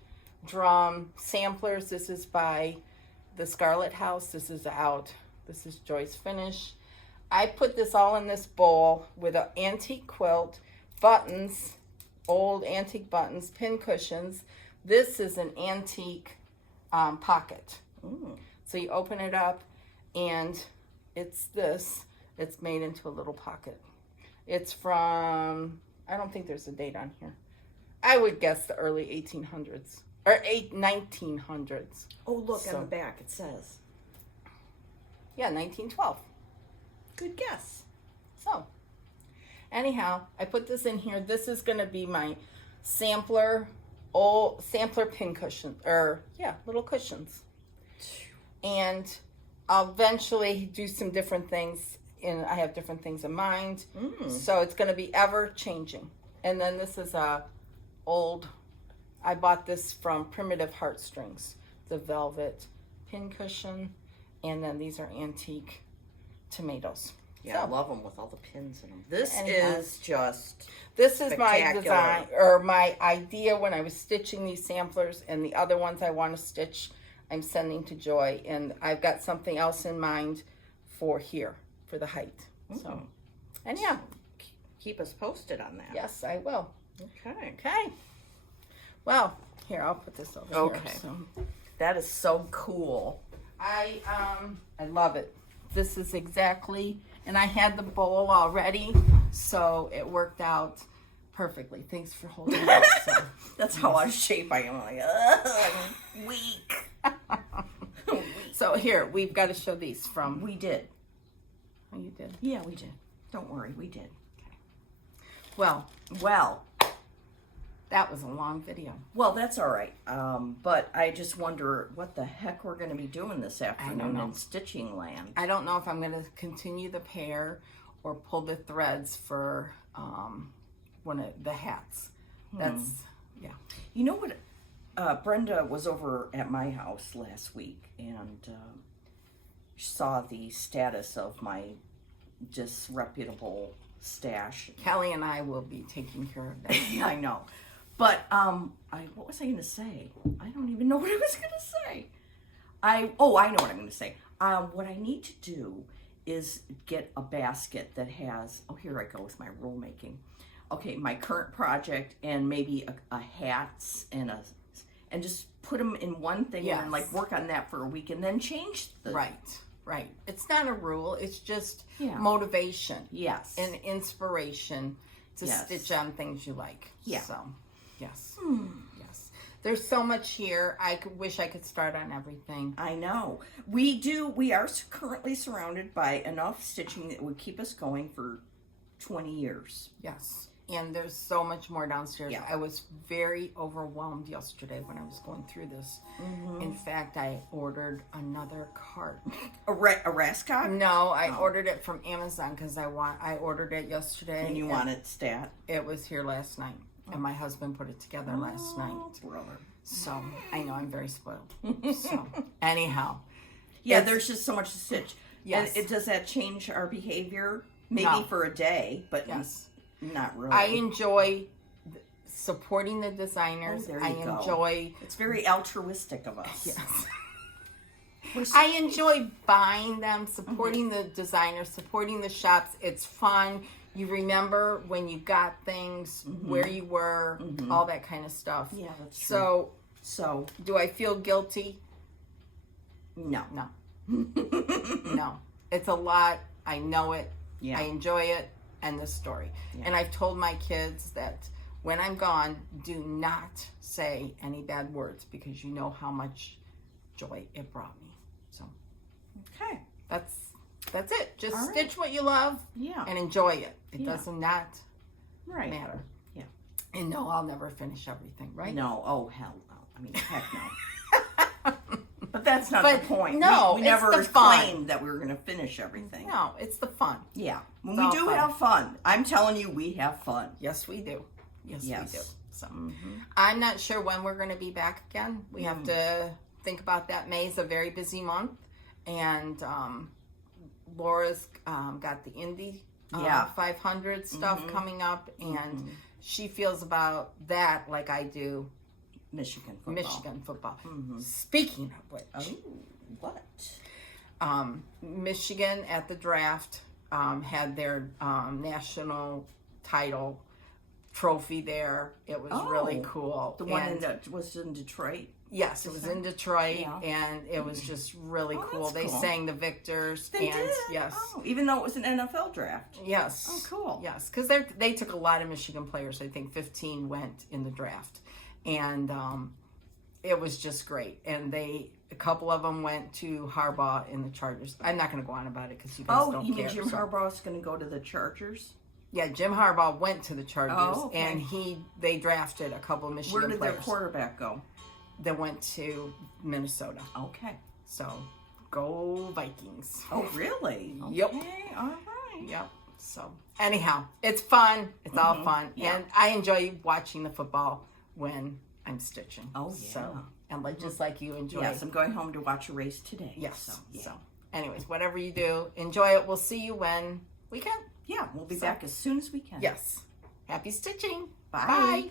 drum samplers. This is by the Scarlet House. This is out. This is Joy's finish. I put this all in this bowl with an antique quilt, buttons, old antique buttons, pin cushions. This is an antique pocket. Ooh. So you open it up, and it's this. It's made into a little pocket. It's from, I don't think there's a date on here. I would guess the early 1800s, or 1900s. Oh, look, on the back it says. Yeah, 1912. Good guess. So, anyhow, I put this in here. This is going to be my sampler pin cushion, little cushions. And I'll eventually do some different things, and I have different things in mind. So it's going to be ever changing. And then this is I bought this from Primitive Heartstrings, the velvet pin cushion, and then these are antique tomatoes. Yeah, I love them with all the pins in them. This is my design, or my idea when I was stitching these samplers, and the other ones I want to stitch, I'm sending to Joy, and I've got something else in mind for here, for the height. So, and yeah. Keep us posted on that. Yes, I will. Okay. Well, here, I'll put this over here. So. That is so cool. I love it. This is exactly, and I had the bowl already, so it worked out perfectly. Thanks for holding it up. So. That's how out of shape I am. Like, I'm weak. So here, we've got to show these from. We did. Oh, you did? Yeah, we did. Don't worry, we did. Okay. Well. That was a long video. Well, that's all right. But I just wonder what the heck we're going to be doing this afternoon in stitching land. I don't know if I'm going to continue the pair or pull the threads for one of the hats. That's, yeah. You know what? Brenda was over at my house last week and saw the status of my disreputable stash. Kelly and I will be taking care of that. I know. But what was I going to say? I don't even know what I was going to say. I know what I'm going to say. What I need to do is get a basket that has, here I go with my roll making. Okay, my current project and maybe a hats and just put them in one thing and like work on that for a week and then change the... Right. It's not a rule. It's just motivation. Yes. And inspiration to stitch on things you like. Yeah. So, yes. Yes. There's so much here. I wish I could start on everything. I know. We are currently surrounded by enough stitching that would keep us going for 20 years. Yes. And there's so much more downstairs. Yeah. I was very overwhelmed yesterday when I was going through this. In fact, I ordered another cart. A Rascot? No, I ordered it from Amazon because I ordered it yesterday. And you want it stat? It was here last night. And my husband put it together last night. Brother. So, I know I'm very spoiled. So, anyhow. Yeah, there's just so much to stitch. Yes. And does that change our behavior? Maybe for a day, but... Yes. Not really. I enjoy supporting the designers. Oh, there I you go. enjoy. It's very altruistic of us. Yes. I enjoy buying them, supporting the designers, supporting the shops. It's fun. You remember when you got things, where you were, all that kind of stuff. Yeah, that's true. So, do I feel guilty? No. No. No. It's a lot. I know it. Yeah. I enjoy it. And the story. Yeah. And I've told my kids that when I'm gone, do not say any bad words because you know how much joy it brought me. So, okay. That's it. Just All right. stitch what you love and enjoy it. It does not matter. Yeah. And no, I'll never finish everything, right? No. Oh, hell no. I mean, heck no. But that's not the point. No, we never it's the fun. claimed that we were going to finish everything. No, it's the fun. Yeah. When It's we all do fun. have fun, I'm telling you, we have fun. Yes, we do. Yes, we do. So, Mm-hmm. I'm not sure when we're going to be back again. We have to think about that. May is a very busy month. And Laura's got the Indy 500 stuff coming up. And she feels about that like I do Michigan football. Speaking of which, what? Michigan at the draft had their national title trophy there. It was really cool. The one that was in Detroit? Yes, it was in Detroit, and it was just really cool. They sang the victors. They did? Yes. Oh, even though it was an NFL draft? Yes. Oh, cool. Yes, because they took a lot of Michigan players. I think 15 went in the draft. And it was just great. And a couple of them went to Harbaugh in the Chargers. I'm not going to go on about it because you guys don't care. Oh, you mean Jim Harbaugh's going to go to the Chargers? Yeah, Jim Harbaugh went to the Chargers. Oh, okay. And they drafted a couple of Michigan players. Where did their quarterback go? They went to Minnesota. Okay. So, go Vikings. Oh, really? Yep. Okay, all right. Yep. So, anyhow, it's fun. It's all fun. Yeah. And I enjoy watching the football when I'm stitching. Oh, yeah. So, and just like you enjoy. Yes, I'm going home to watch a race today. Yes. So, So, anyways, whatever you do, enjoy it. We'll see you when we can. Yeah, we'll be back as soon as we can. Yes. Happy stitching. Bye. Bye.